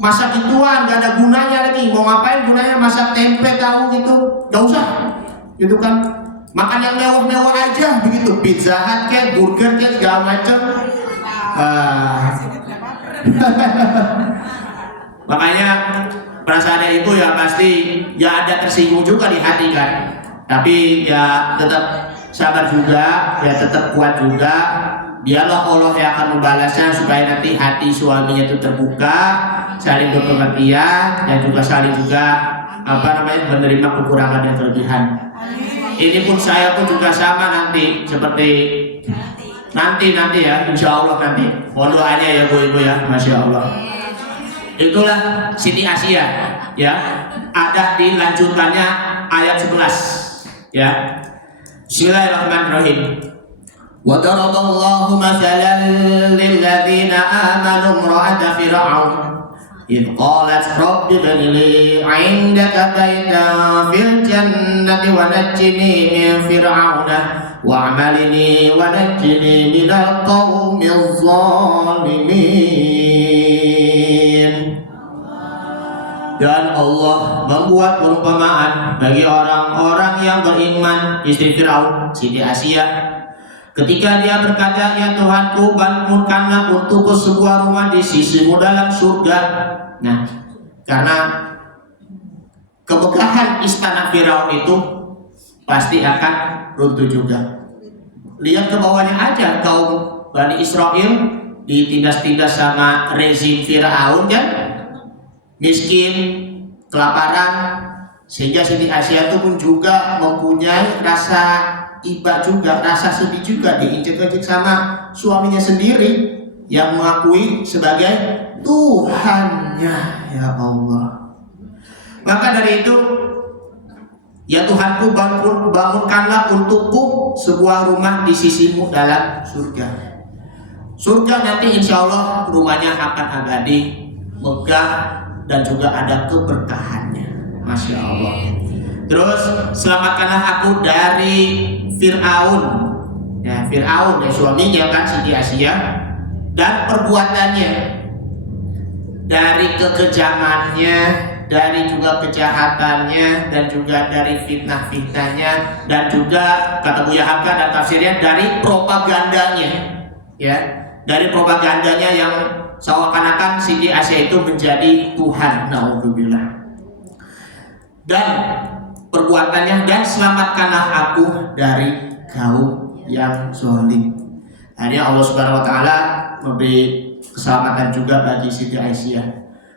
Masak gituan gak ada gunanya lagi. Mau ngapain gunanya masak tempe tahu gitu? Gak usah, gitu kan? Makan yang mewah-mewah aja begitu, Pizza Hut kayak, burger kayak, segala macam. Makanya perasaan ibu ya pasti ya ada tersinggung juga di hati kan, tapi ya tetap sabar juga, ya tetap kuat juga. Biarlah Allah yang akan membalasnya supaya nanti hati suaminya itu terbuka, saling berpengertian dan juga saling menerima kekurangan dan kelebihan. Ini pun saya pun juga sama nanti seperti nanti ya, insya Allah nanti. Mohon doanya ya Bu Ibu ya, Masya Allah. Itulah Siti Asia ya, ada di lanjutannya ayat 11 ya. Bismillahirrahmanirrahim. Wa daraballahu mathalan lilladzina amanu imra'ata fir'aun idh qalat rabbi ibn li 'indaka baytan fil jannati wa najjini min fir'auna wa'malni wa najjini minal qaumiz zalimin. Dan Allah membuat perumpamaan bagi orang-orang yang beriman, istri Firaun, Siti Asia, ketika dia berkata, ya Tuhanku, bangunkanlah untukku sebuah rumah di sisimu dalam surga. Nah, karena kemegahan istana Firaun itu pasti akan runtuh juga. Lihat ke bawahnya aja, kaum Bani Israel ditindas-tindas sama rezim Firaun kan, miskin, kelaparan, sehingga Siti Asia itu pun juga mempunyai rasa iba juga, rasa sedih juga, diinjek-injek sama suaminya sendiri yang mengakui sebagai Tuhannya, ya Allah. Maka dari itu, ya Tuhanku, bangunkanlah untukku sebuah rumah di sisimu dalam surga. Surga nanti insya Allah rumahnya akan abadi, megah, dan juga ada keberkahannya, Masya Allah. Terus selamatkanlah aku dari Fir'aun, ya Fir'aun dan suaminya kan Siti Asia, dan perbuatannya, dari kekejamannya, dari juga kejahatannya, dan juga dari fitnah-fitnahnya, dan juga kata Buya Hamka dan tafsirnya dari propagandanya, ya dari propagandanya yang seakan-akan Siti Asia itu menjadi Tuhan, naudzubillah. Dan perbuatannya, dan selamatkanlah aku dari kaum yang zalim. Akhirnya Allah Subhanahu wa taala memberi keselamatan juga bagi Siti Aisyah.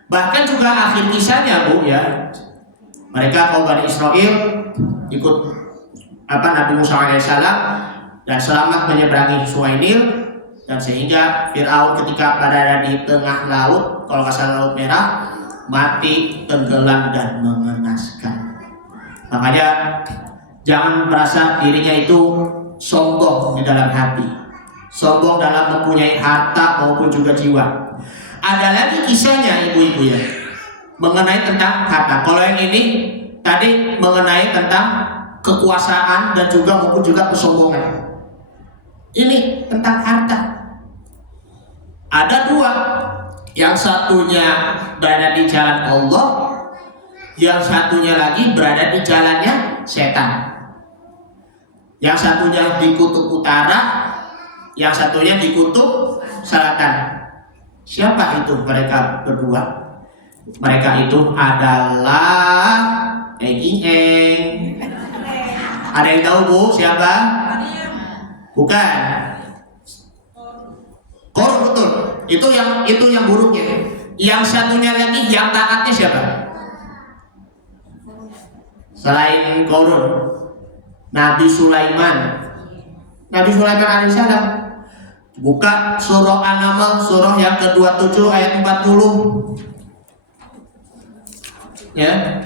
Bahkan juga akhir kisahnya Bu ya, mereka kaum Bani Israel ikut Nabi Musa alaihissalam dan selamat menyeberangi Sungai Nil, dan sehingga Fir'aun ketika berada di tengah laut, kalau nggak salah Laut Merah, mati, tenggelam dan mengenaskan. Makanya jangan merasa dirinya itu sombong di dalam hati, sombong dalam mempunyai harta maupun juga jiwa. Ada lagi kisahnya ibu-ibu ya, mengenai tentang harta. Kalau yang ini tadi mengenai tentang kekuasaan dan juga maupun juga kesombongan. Ini tentang harta. Ada dua, yang satunya berada di jalan Allah, yang satunya lagi berada di jalannya setan. Yang satunya di kutub utara, yang satunya di kutub selatan. Siapa itu mereka berdua? Mereka itu adalah Eng. Ada yang tahu Bu siapa? Bukan. Korun, betul. Itu yang buruknya. Yang satunya lagi yang taatnya siapa? Selain Korun, Nabi Sulaiman. Nabi Sulaiman alaihissalam. Buka surah An-Naml, surah yang ke-27 ayat 40. Ya.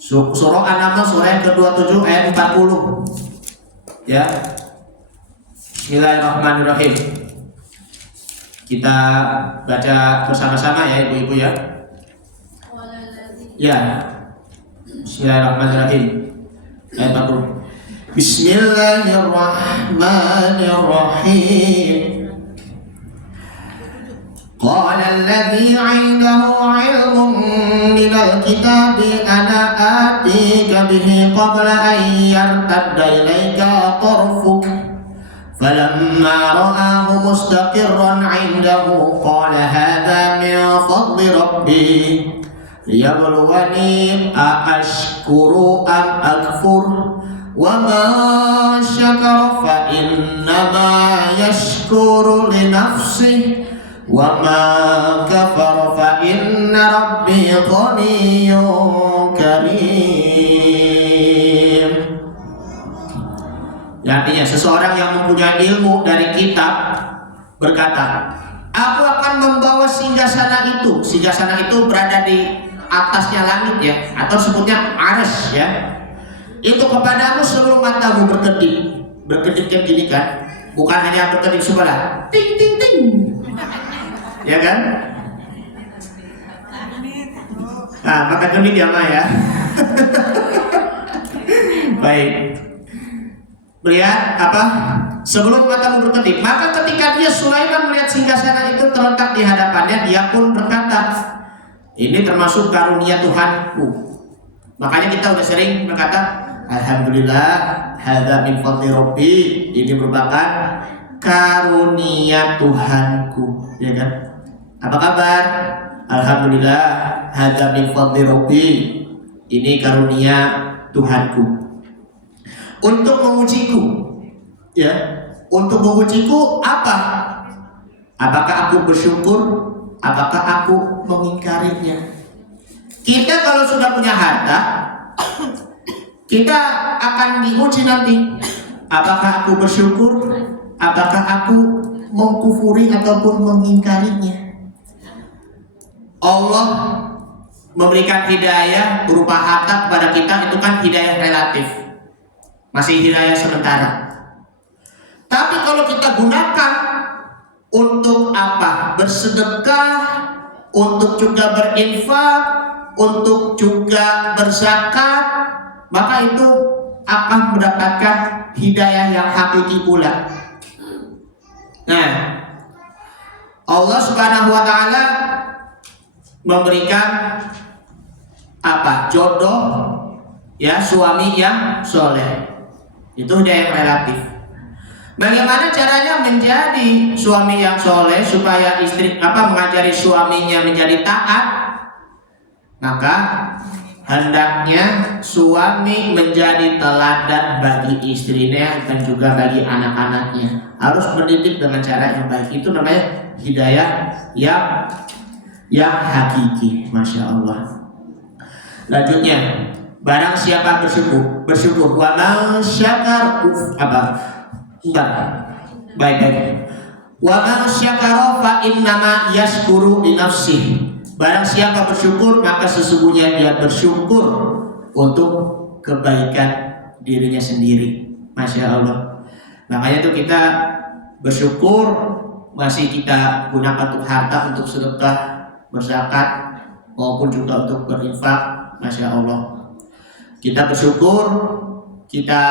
Surah An-Naml surah yang ke-27 ayat 40. Ya. Bismillahirrahmanirrahim. Kita baca bersama-sama ya ibu-ibu ya. Ya. Bismillahirrahmanirrahim. Ayat 40. Bismillahirrahmanirrahim. Qala alladhi 'indahu 'ilmun minal kitabi ana atika bihi qabla an yartadda ilayka tarfuk falamma ra'ahu mustaqirran 'indahu qala hadha min fadli rabbi liyabluwani aashkuru am akfur wa ma syakara fa innama yashkuru li nafsihi wa ma kafara fa inna rabbi ghaniyyun karim. Artinya seseorang yang mempunyai ilmu dari kitab berkata, aku akan membawa singgasana itu. Singgasana itu berada di atasnya langit ya, atau sebutnya arsy ya. Itu kepadamu sebelum matamu berkedip. Berkedip kayak gini kan, bukan hanya berkedip sebelah, ting ting ting, ya kan? Nah, maka demi dia mah ya. Baik. Melihat apa? Sebelum matamu berkedip, maka ketika dia Sulaiman melihat singgasana itu terletak di hadapannya, dia pun berkata, ini termasuk karunia Tuhanku. Makanya kita udah sering berkata, alhamdulillah, hadza min fadli rabbi. Ini merupakan karunia Tuhanku, ya kan? Apa kabar? Alhamdulillah, hadza min fadli rabbi. Ini karunia Tuhanku. Untuk mengujiku, ya, untuk mengujiku apa? Apakah aku bersyukur? Apakah aku mengingkarinya? Kita kalau sudah punya harta, kita akan diuji nanti. Apakah aku bersyukur? Apakah aku mengkufuri ataupun mengingkarinya? Allah memberikan hidayah berupa harta kepada kita, itu kan hidayah relatif, masih hidayah sementara. Tapi kalau kita gunakan untuk apa? Bersedekah, untuk juga berinfak, untuk juga berzakat, maka itu akan mendapatkan hidayah yang hakiki pula. Nah, Allah Subhanahu wa taala memberikan apa? Jodoh, ya, suami yang soleh. Itu hidayah yang relatif. Bagaimana caranya menjadi suami yang soleh supaya istri mengajari suaminya menjadi taat? Maka hendaknya suami menjadi teladan bagi istrinya dan juga bagi anak-anaknya. Harus mendidik dengan cara yang baik. Itu namanya hidayah yang hakiki. Masya Allah. Lanjutnya, barang siapa bersyukur, wa man syakar baik. Wa man syakara fa innama yashkuru li nafsihi. Barang siapa bersyukur, maka sesungguhnya dia bersyukur untuk kebaikan dirinya sendiri. Masya Allah. Makanya tuh kita bersyukur masih kita gunakan untuk harta, untuk sedekah, berzakat, maupun juga untuk berinfak. Masya Allah. Kita bersyukur, kita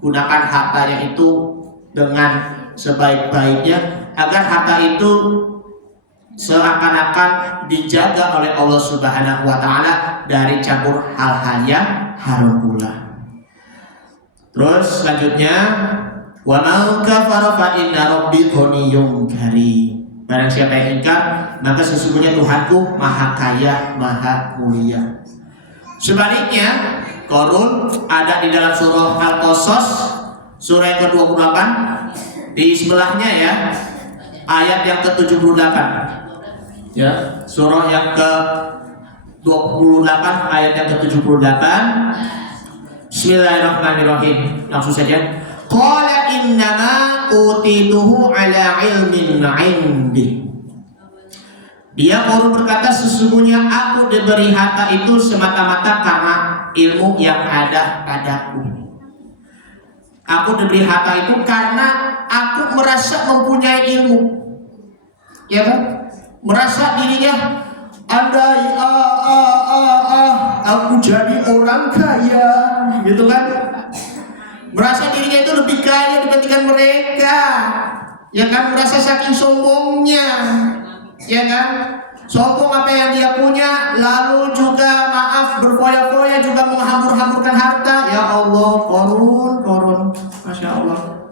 gunakan hartanya itu dengan sebaik-baiknya agar harta itu seakan-akan dijaga oleh Allah Subhanahu wa taala dari campur hal-hal yang haram pula. Terus selanjutnya, wa man kafara fa inna rabbi ghaniyyun karim. Barang siapa yang ingkar, maka sesungguhnya Tuhanku maha kaya, maha mulia. Sebaliknya, Qarun ada di dalam surah Al-Qasas, surah yang ke-28, di sebelahnya ya, ayat yang ke-78. Ya, surah yang ke-28 ayat yang ke-78. Bismillahirrahmanirrahim. Langsung saja. Qala innama utituhu ala ilmin 'indi. Dia baru berkata, sesungguhnya aku diberi harta itu semata-mata karena ilmu yang ada padaku. Aku diberi harta itu karena aku merasa mempunyai ilmu. ya kan? Merasa dirinya andai aku jadi orang kaya, gitu kan? Merasa dirinya itu lebih kaya dibandingkan mereka, ya kan? Merasa saking sombongnya, ya kan? Sombong apa yang dia punya, lalu juga maaf berfoya-foya, juga menghambur-hamburkan harta. Ya Allah, korun, masya Allah.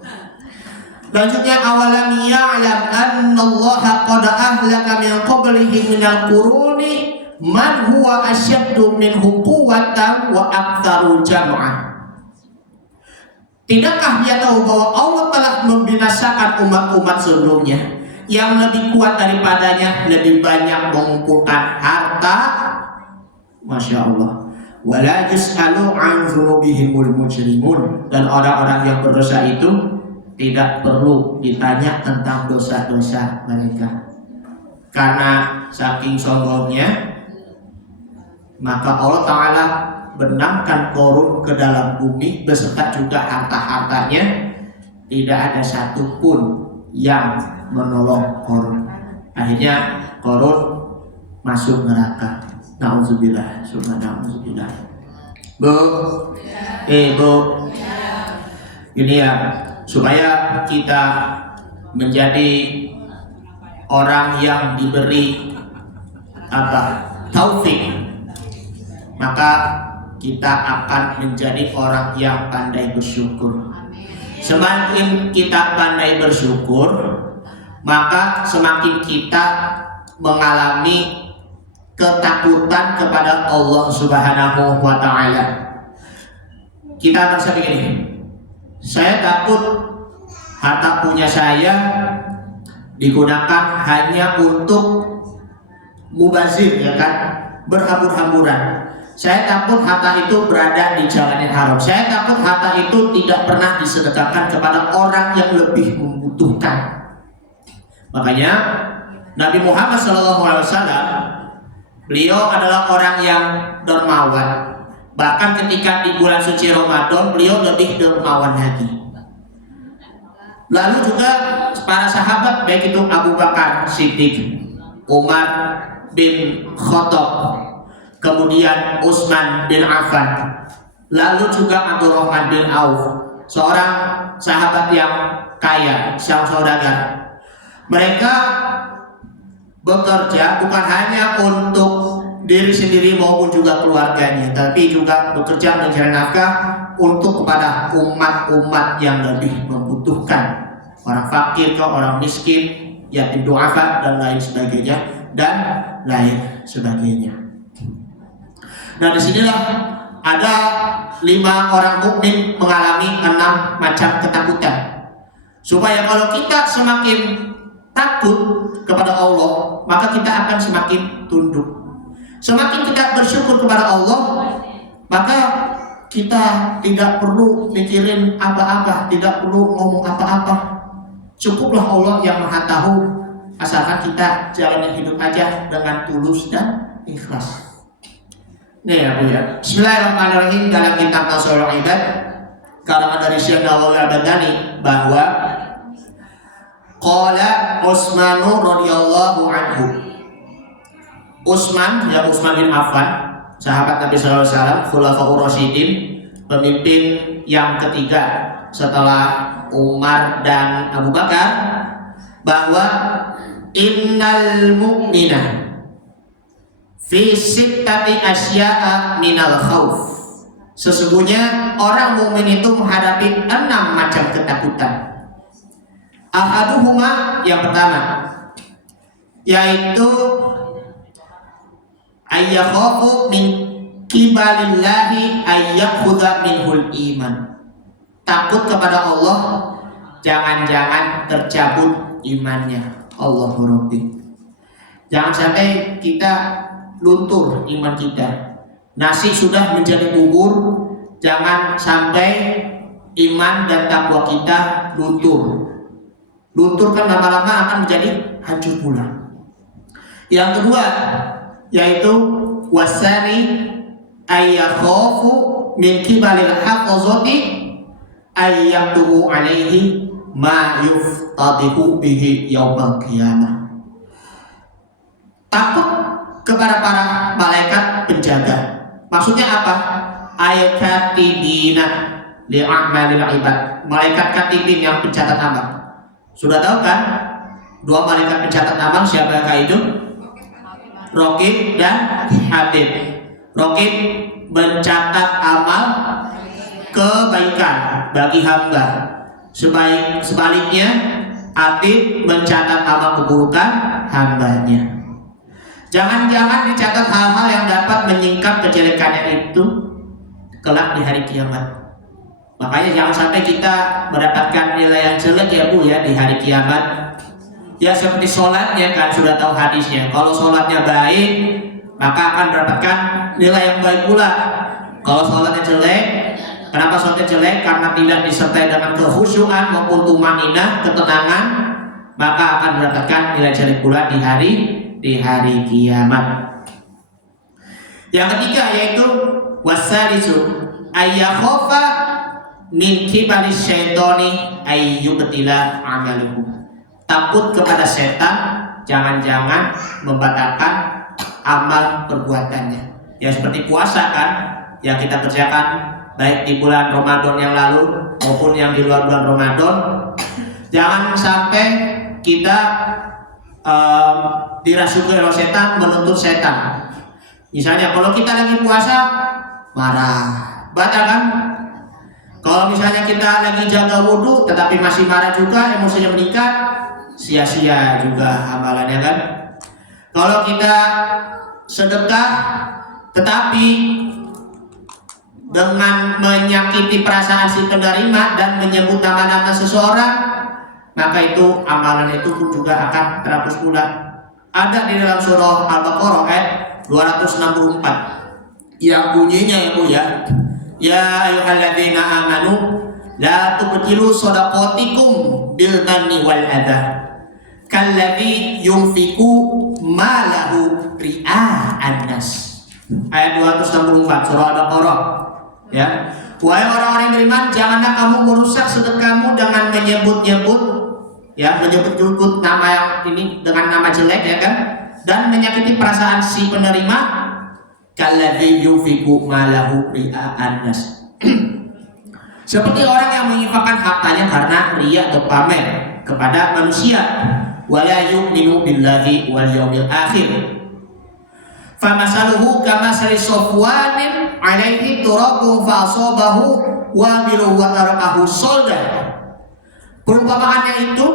Lanjutnya, awalam ya'lam annallaha qad ahlaka min qablihi minal quruni man huwa asyaddu minhu quwwatan wa aktsaru jam'ah. Tidakkah dia tahu bahwa Allah telah membinasakan umat-umat sebelumnya yang lebih kuat daripadanya, lebih banyak mengumpulkan harta, masya Allah. Wala yus'alu an dzunubihimul mujrimun, dan orang-orang yang berdosa itu tidak perlu ditanya tentang dosa-dosa mereka, karena saking sombongnya maka Allah Ta'ala benamkan Korun ke dalam bumi beserta juga harta-hartanya. Tidak ada satupun yang menolong Korun. Akhirnya Korun masuk neraka. Na'udzubillah, na'udzubillah. Bu, Bu, ini ya, supaya kita menjadi orang yang diberi taufik, maka kita akan menjadi orang yang pandai bersyukur. Semakin kita pandai bersyukur, maka semakin kita mengalami ketakutan kepada Allah Subhanahu wa Ta'ala. Kita merasa begini, saya takut harta punya saya digunakan hanya untuk mubazir, ya kan, berhambur-hamburan. Saya takut harta itu berada di jalan yang haram. Saya takut harta itu tidak pernah disedekahkan kepada orang yang lebih membutuhkan. Makanya Nabi Muhammad SAW, beliau adalah orang yang dermawan. Bahkan ketika di bulan suci Ramadan, beliau lebih dermawan lagi. Lalu juga para sahabat, baik itu Abu Bakar Siddiq, Umar bin Khattab, kemudian Utsman bin Affan, lalu juga Abdurrahman bin Auf, seorang sahabat yang kaya, sang saudagar. Mereka bekerja bukan hanya untuk diri sendiri maupun juga keluarganya, tapi juga bekerja mencari nafkah untuk kepada umat-umat yang lebih membutuhkan, orang fakir ke orang miskin, yatim du'afa dan lain sebagainya, dan lain sebagainya. Nah, disinilah ada 5 orang mukmin mengalami 6 macam ketakutan, supaya kalau kita semakin takut kepada Allah, maka kita akan semakin tunduk. Semakin kita bersyukur kepada Allah, maka kita tidak perlu mikirin apa-apa, tidak perlu ngomong apa-apa. Cukuplah Allah yang Maha Tahu, asalkan kita jalani hidup aja dengan tulus dan ikhlas. Nih ya Bu ya. Bismillahirrahmanirrahim. Dalam kitab Nasrul Ibad karangan dari Syekh Nawawi Al-Baghdadi bahwa qala Utsmanu radhiyallahu anhu. Utsman bin Affan, sahabat Nabi sallallahu alaihi wasallam, khulafaur rasyidin, pemimpin yang ketiga setelah Umar dan Abu Bakar, bahwa innal mu'mina fi sittati asya'a minal khauf. Sesungguhnya orang mukmin itu menghadapi 6 macam ketakutan. Ahaduhuma, yang pertama, yaitu ayyakhafu min qibalillahi ayyakhudha minhul iman. Takut kepada Allah, jangan-jangan tercabut imannya. Allahu Rabbi. Jangan sampai kita luntur iman kita. Nasi sudah menjadi bubur, jangan sampai iman dan takwa kita luntur. Luntur kan lama-lama akan menjadi hancur pula. Yang kedua, yaitu wasani ayyakhafu min kibalil hafazati ayyatuhu alaihi ma yuftadihu bihi yaumal qiyamah. takut kepada para malaikat penjaga. Maksudnya apa? Ayatibina li'amalil ibad. Malaikat katibin yang pencatat amal. Sudah tahu kan? Dua malaikat pencatat amal siapakah itu? Raqib dan Atid. Raqib mencatat amal kebaikan bagi hamba. Sebaliknya Atid mencatat amal keburukan hambanya. Jangan-jangan dicatat hal-hal yang dapat menyingkap kejelekannya itu kelak di hari kiamat. Makanya jangan sampai kita mendapatkan nilai yang jelek ya Bu ya di hari kiamat. Ya seperti sholatnya kan sudah tahu hadisnya. Kalau sholatnya baik maka akan mendapatkan nilai yang baik pula. Kalau sholatnya jelek, kenapa sholatnya jelek? Karena tidak disertai dengan kekhusyuan maupun tumaninah, ketenangan, maka akan mendapatkan nilai jelek pula di hari kiamat. Yang ketiga yaitu wasalisu ayyakhofa min kibali syaitoni ayyubtila amaluhu. Takut kepada setan, jangan-jangan membatalkan amal perbuatannya. Ya seperti puasa kan yang kita kerjakan baik di bulan Ramadan yang lalu maupun yang di luar bulan Ramadan. Jangan sampai kita dirasuki oleh setan, menuntut setan. Misalnya kalau kita lagi puasa marah, batal kan? Kalau misalnya kita lagi jaga wudhu tetapi masih marah juga, emosinya meningkat, sia-sia juga amalannya kan? Kalau kita sedekah tetapi dengan menyakiti perasaan si penerima dan menyebut nama-nama seseorang, maka itu amalan itu pun juga akan terhapus pula. Ada di dalam surah Al-Baqarah ayat 264 yang bunyinya ya Bu ya, ya ayyuhalladzina amanu la tubtilu shadaqatikum bil manni wal adha kalladzi yunfiqu malahu ria'an nas. Ayat 264 surah Al-Baqarah ya. Wahai orang-orang yang beriman, janganlah kamu merusak sedekahmu dengan menyebut-nyebut ya, menyebut-nyebut nama yang ini dengan nama jelek ya kan, dan menyakiti perasaan si penerima. Kalladzi yunfiqu malahu ria'an nas. Seperti orang yang menginfakkan hartanya karena riya atau pamer kepada manusia. Wala yu'minu billahi wal yawmil akhir. Famasaluhu kamasali safwanin alaihi turabun fa'asabahu wabilun wa tarakahu solda. Perumpamaannya itu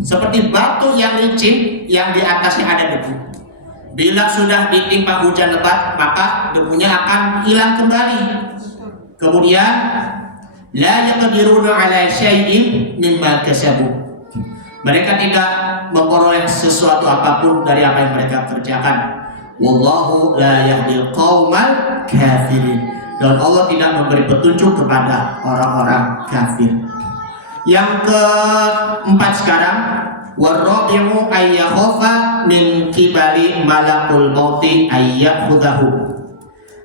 seperti batu yang licin yang di atasnya ada debu. Bila sudah ditimpa hujan lebat, maka debunya akan hilang kembali. Kemudian la yaqdiruna ala syai'in mimma kasabu. Mereka tidak memperoleh sesuatu apapun dari apa yang mereka kerjakan. Wallahu la yahdil qaumal kafirin. Dan Allah tidak memberi petunjuk kepada orang-orang kafir. Yang keempat sekarang, warrabi'u ayyakhofa min kibali malakul mauti ayyakhudahu.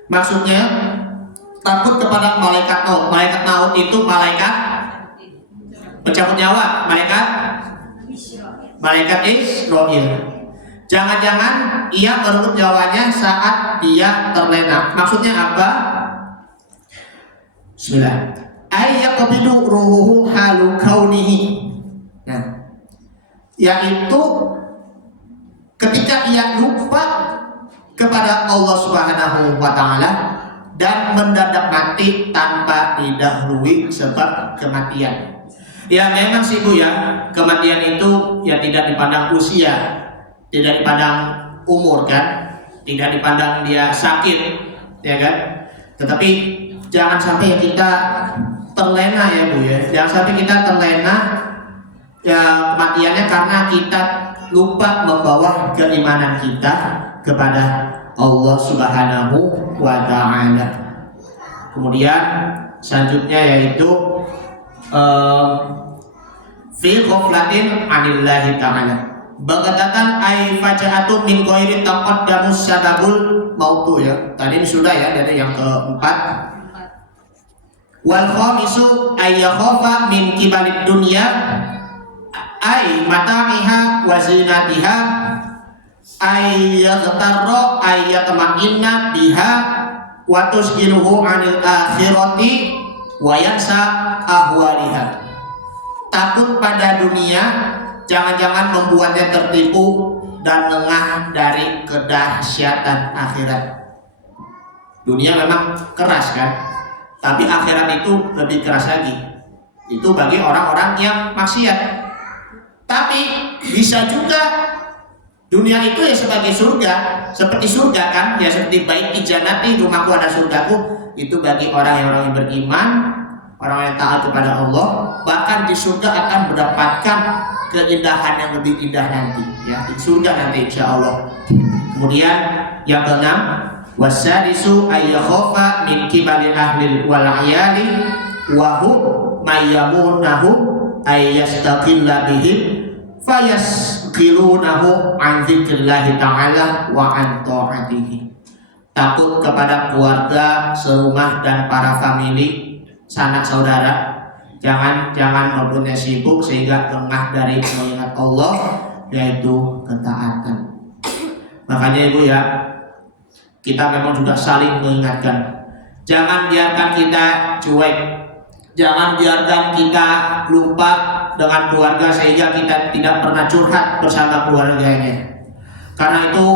Maksudnya takut kepada malaikat maut. Malaikat maut itu malaikat pencabut nyawa, malaikat Israil. Jangan-jangan ia merebut nyawanya saat dia terlena. Maksudnya apa? Bismillah. Ayyaqbidu ruhuhu halu kaunihi. Nah, yaitu ketika ia lupa kepada Allah Subhanahu wa taala dan mendadak mati tanpa didahului sebab kematian. Ya memang sih Bu ya, kematian itu ya tidak dipandang usia, tidak dipandang umur kan, tidak dipandang dia sakit ya kan. Tetapi jangan sampai kita terlena ya Bu ya, jangan sampai kita terlena ya kematiannya karena kita lupa membawa keimanan kita kepada Allah Subhanahu wa ta'ala. Kemudian selanjutnya yaitu fi ghaflatin 'anillahi ta'ala. Bagatan ay faja'atu min ghairi taqaddamus sababul mautu ya. Tadi sudah ya dari yang keempat. Wal khamisu ay yakhafa min kibalid dunya ay mata'iha wa zinatiha ayyaghtarra ayyatma'inna biha wa tusjiluhu 'anil akhirati wa yansa ahwaliha. Takut pada dunia jangan-jangan membuatnya tertipu dan lengah dari kedahsyatan akhirat. Dunia memang keras kan, tapi akhirat itu lebih keras lagi. Itu bagi orang-orang yang maksiat. Tapi bisa juga dunia itu ya sebagai surga, seperti surga kan, ya seperti baiti jannati, rumahku ada surgaku. Itu bagi orang yang beriman, orang yang taat kepada Allah, bahkan di surga akan mendapatkan keindahan yang lebih indah nanti, ya di surga nanti insya Allah. Kemudian yang keenam, wasadisu ayyakhofa min kibali ahli wal ayali wahu mayyamunahu ayyastaqilla bihim fayasqilunahu an dzikrillahi ta'ala wa an ta'atihi. Takut kepada keluarga, serumah dan para famili, sanak saudara. Jangan mempunyai sibuk sehingga lengah dari mengingat Allah, yaitu ketaatan. Makanya ibu ya, kita memang juga saling mengingatkan. Jangan biarkan kita cuek, jangan biarkan kita lupa dengan keluarga sehingga kita tidak pernah curhat bersama keluarganya. Karena itu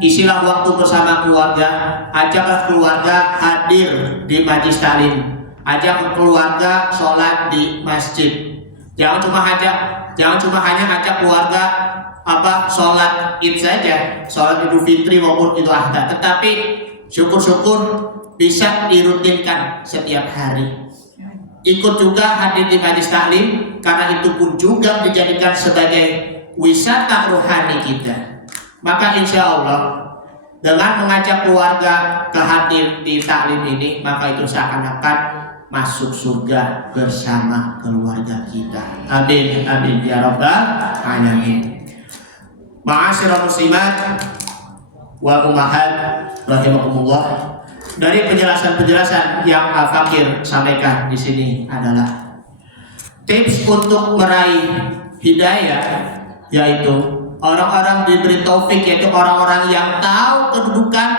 isilah waktu bersama keluarga, ajaklah keluarga hadir di majlis taklim. Ajak keluarga sholat di masjid. Jangan cuma hanya ajak keluarga sholat id saja, sholat Idul Fitri maupun Idul Adha. Tetapi syukur-syukur bisa dirutinkan setiap hari. Ikut juga hadir di majlis taklim, karena itu pun juga dijadikan sebagai wisata rohani kita. Maka insya Allah dengan mengajak keluarga ke hadir di taklim ini, maka itu seakan-akan masuk surga bersama keluarga kita. Amin amin ya rabbal alamin. Ma'asyiral muslimat wa ummahat rahimakumullah. Dari penjelasan yang Al-Fakir sampaikan di sini adalah tips untuk meraih hidayah, yaitu orang-orang diberi taufik, yaitu orang-orang yang tahu kedudukan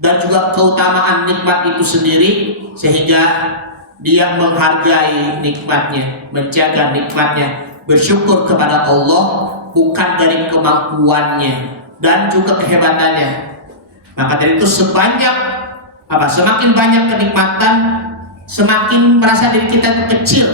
dan juga keutamaan nikmat itu sendiri, sehingga dia menghargai nikmatnya, menjaga nikmatnya, bersyukur kepada Allah bukan dari kemampuannya dan juga kehebatannya. Maka dari itu semakin banyak kenikmatan, semakin merasa diri kita kecil,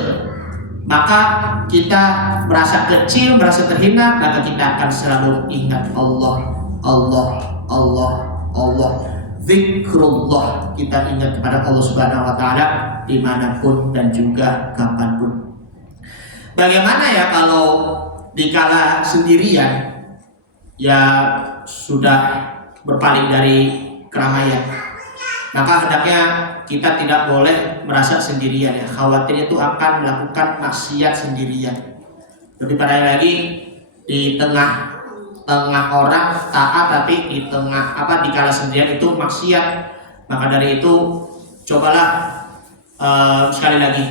maka kita merasa kecil, merasa terhina, maka kita akan selalu ingat Allah, Allah, Allah, Allah. Zikrullah, kita ingat kepada Allah Subhanahu wa Ta'ala dimanapun dan juga kapanpun. Bagaimana ya kalau dikala sendirian, ya sudah berpaling dari keramaian, maka hendaknya kita tidak boleh merasa sendirian ya. Khawatir itu akan melakukan maksiat sendirian. Lebih pada lagi di tengah orang taat, tapi di kala sendirian itu maksiat. Maka dari itu cobalah sekali lagi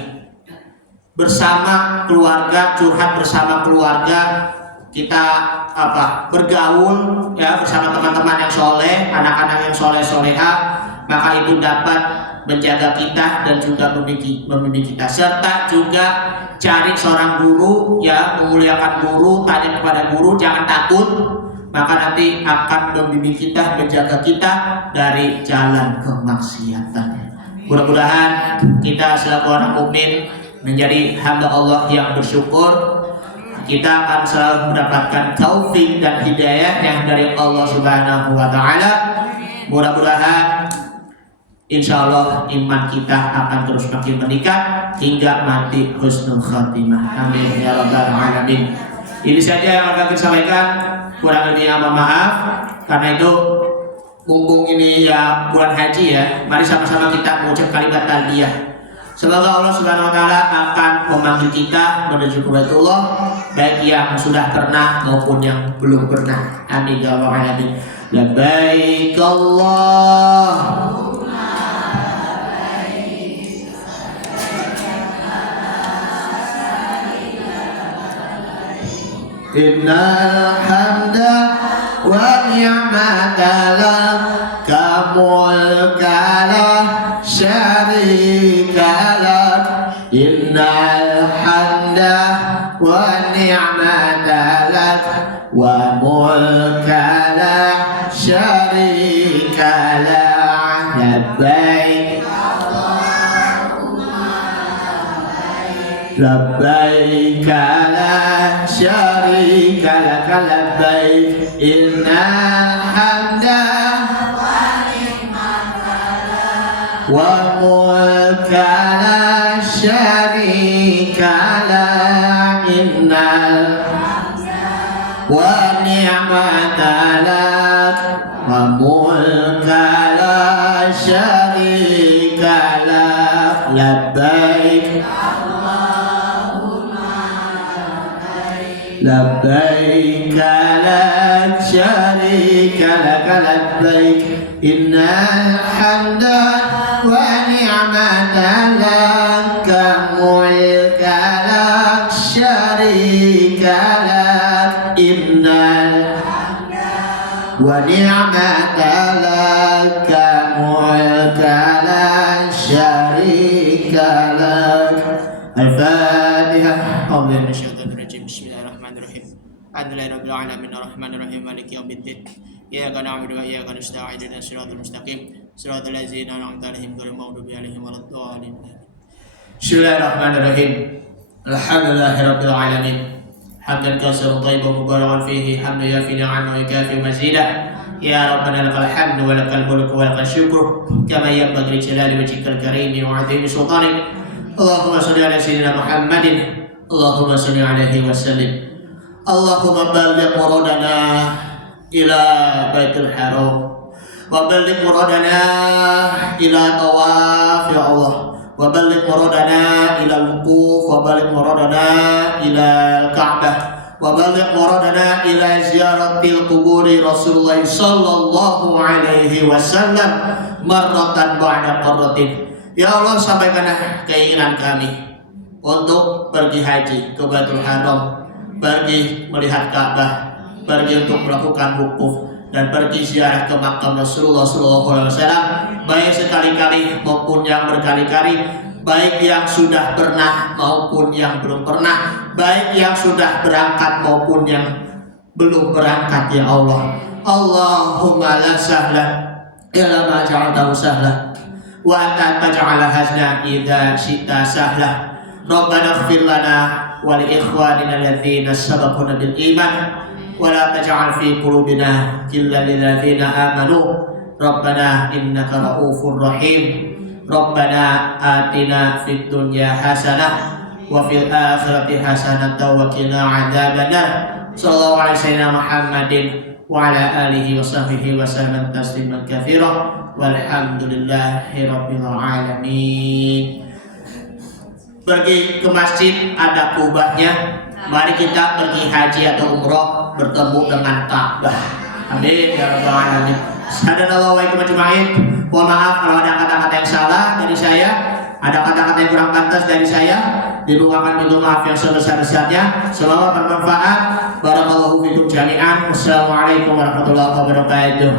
bersama keluarga, curhat bersama keluarga, kita bergaul ya bersama teman-teman yang soleh, anak-anak yang soleh-soleha, maka itu dapat menjaga kita dan juga membimbing kita. Serta juga cari seorang guru ya, memuliakan guru, tanya kepada guru, jangan takut, maka nanti akan membimbing kita, menjaga kita dari jalan kemaksiatan. Mudah-mudahan kita selaku orang mukmin menjadi hamba Allah yang bersyukur. Kita akan selalu mendapatkan taufik dan hidayah yang dari Allah Subhanahu wa Ta'ala. Mudah-mudahan insya Allah iman kita akan terus makin meningkat hingga mati husnul khatimah. Amin ya rabbal alamin. Ini saja yang akan saya sampaikan, kurang lebihnya mohon maaf. Karena itu mumpung ini ya bulan haji ya, mari sama-sama kita mengucap kalimat talbiyah. Semoga Allah Subhanahu wa Ta'ala akan memanggil kita menuju ke Baitullah, baik yang sudah pernah maupun yang belum pernah. Amin ya rabbal alamin. Labbaik Allahumma labbaik. Innal hamda والنعمة لك ملك لا شريك لك إن الحمد والنعمة لك وملك لا شريك لك لبيك لبيك لا شريك لك لبيك إن الحمد والملك لا شريك لك إن والنعمة لك وملك لا شريك لك لبيك لبيك لا شريك لك لبيك إن الحمد ونعمة لك ملك لا شريك لك إن الحمد ونعمة لك ملك لا شريك لك الفاتحة. أعوذ بالله من الشيطان الرجيم. بسم الله الرحمن الرحيم. الحمد لله رب العالمين الرحمن الرحيم مالك يوم الدين إياك نعبد وإياك نستعين اهدنا الصراط المستقيم صراط الذين أنعمت عليهم غير المغضوب عليهم ولا الضالين. بسم الله الرحمن الرحيم. الحمد لله رب العالمين حمدا كثيرا طيبا مباركا فيه حمدا يافي نعمه ويكافئ مزيدا يا ربنا لك الحمد ولك الملك ولك الشكر كما ينبغي لجلال وجهك الكريم وعظيم سلطانك. اللهم صل على سيدنا محمد اللهم صل عليه وسلم. اللهم بلغ مرادنا إلى بيت الحرام وبلغ مرادنا إلى طواف يا الله وبلغ مرادنا إلى الوقوف وبلغ مرادنا إلى الكعبة وبلغ مرادنا إلى زيارة القبور رسول الله صلى الله عليه وسلم مرة بعد مرة. Ya Allah, sampaikanlah keinginan kami untuk pergi haji ke Baitul Haram, pergi melihat Ka'bah, pergi untuk melakukan wukuf dan pergi ziarah ke makam Rasulullah SAW, baik sekali-kali maupun yang berkali-kali, baik yang sudah pernah maupun yang belum pernah, baik yang sudah berangkat maupun yang belum berangkat ya Allah. Allahumma la sahla illa ma ja'altahu sahla wa anta taj'ala hazna idza syi'ta sahla. Rabbana ighfir lana wa li ikhwanina alladzina sabaquna bil iman wa la taj'al fi qulubina ghillan lil ladzina amanu. Rabbana innaka ra'ufur rahim. Rabbana atina fid dunya hasanah wa fil akhirati hasanah wa qina adzabannar. Sallallahu alaihi wasallam Muhammadin wa ala alihi wa sahbihi wa sallam tasliman katsira. Walhamdulillahi rabbil alamin. Pergi ke masjid ada kubahnya. Mari kita pergi haji atau umroh bertemu dengan Ka'bah. Amin ya rabbal alamin. Sadaqallahu wa iyyakum ajma'in. Mohon maaf kalau ada kata-kata yang salah dari saya, ada kata-kata yang kurang pantas dari saya. Diluangkan minta maaf yang sebesar-besarnya. Semoga bermanfaat. Barakallahu fikum jami'an. Wassalamualaikum warahmatullahi wabarakatuh.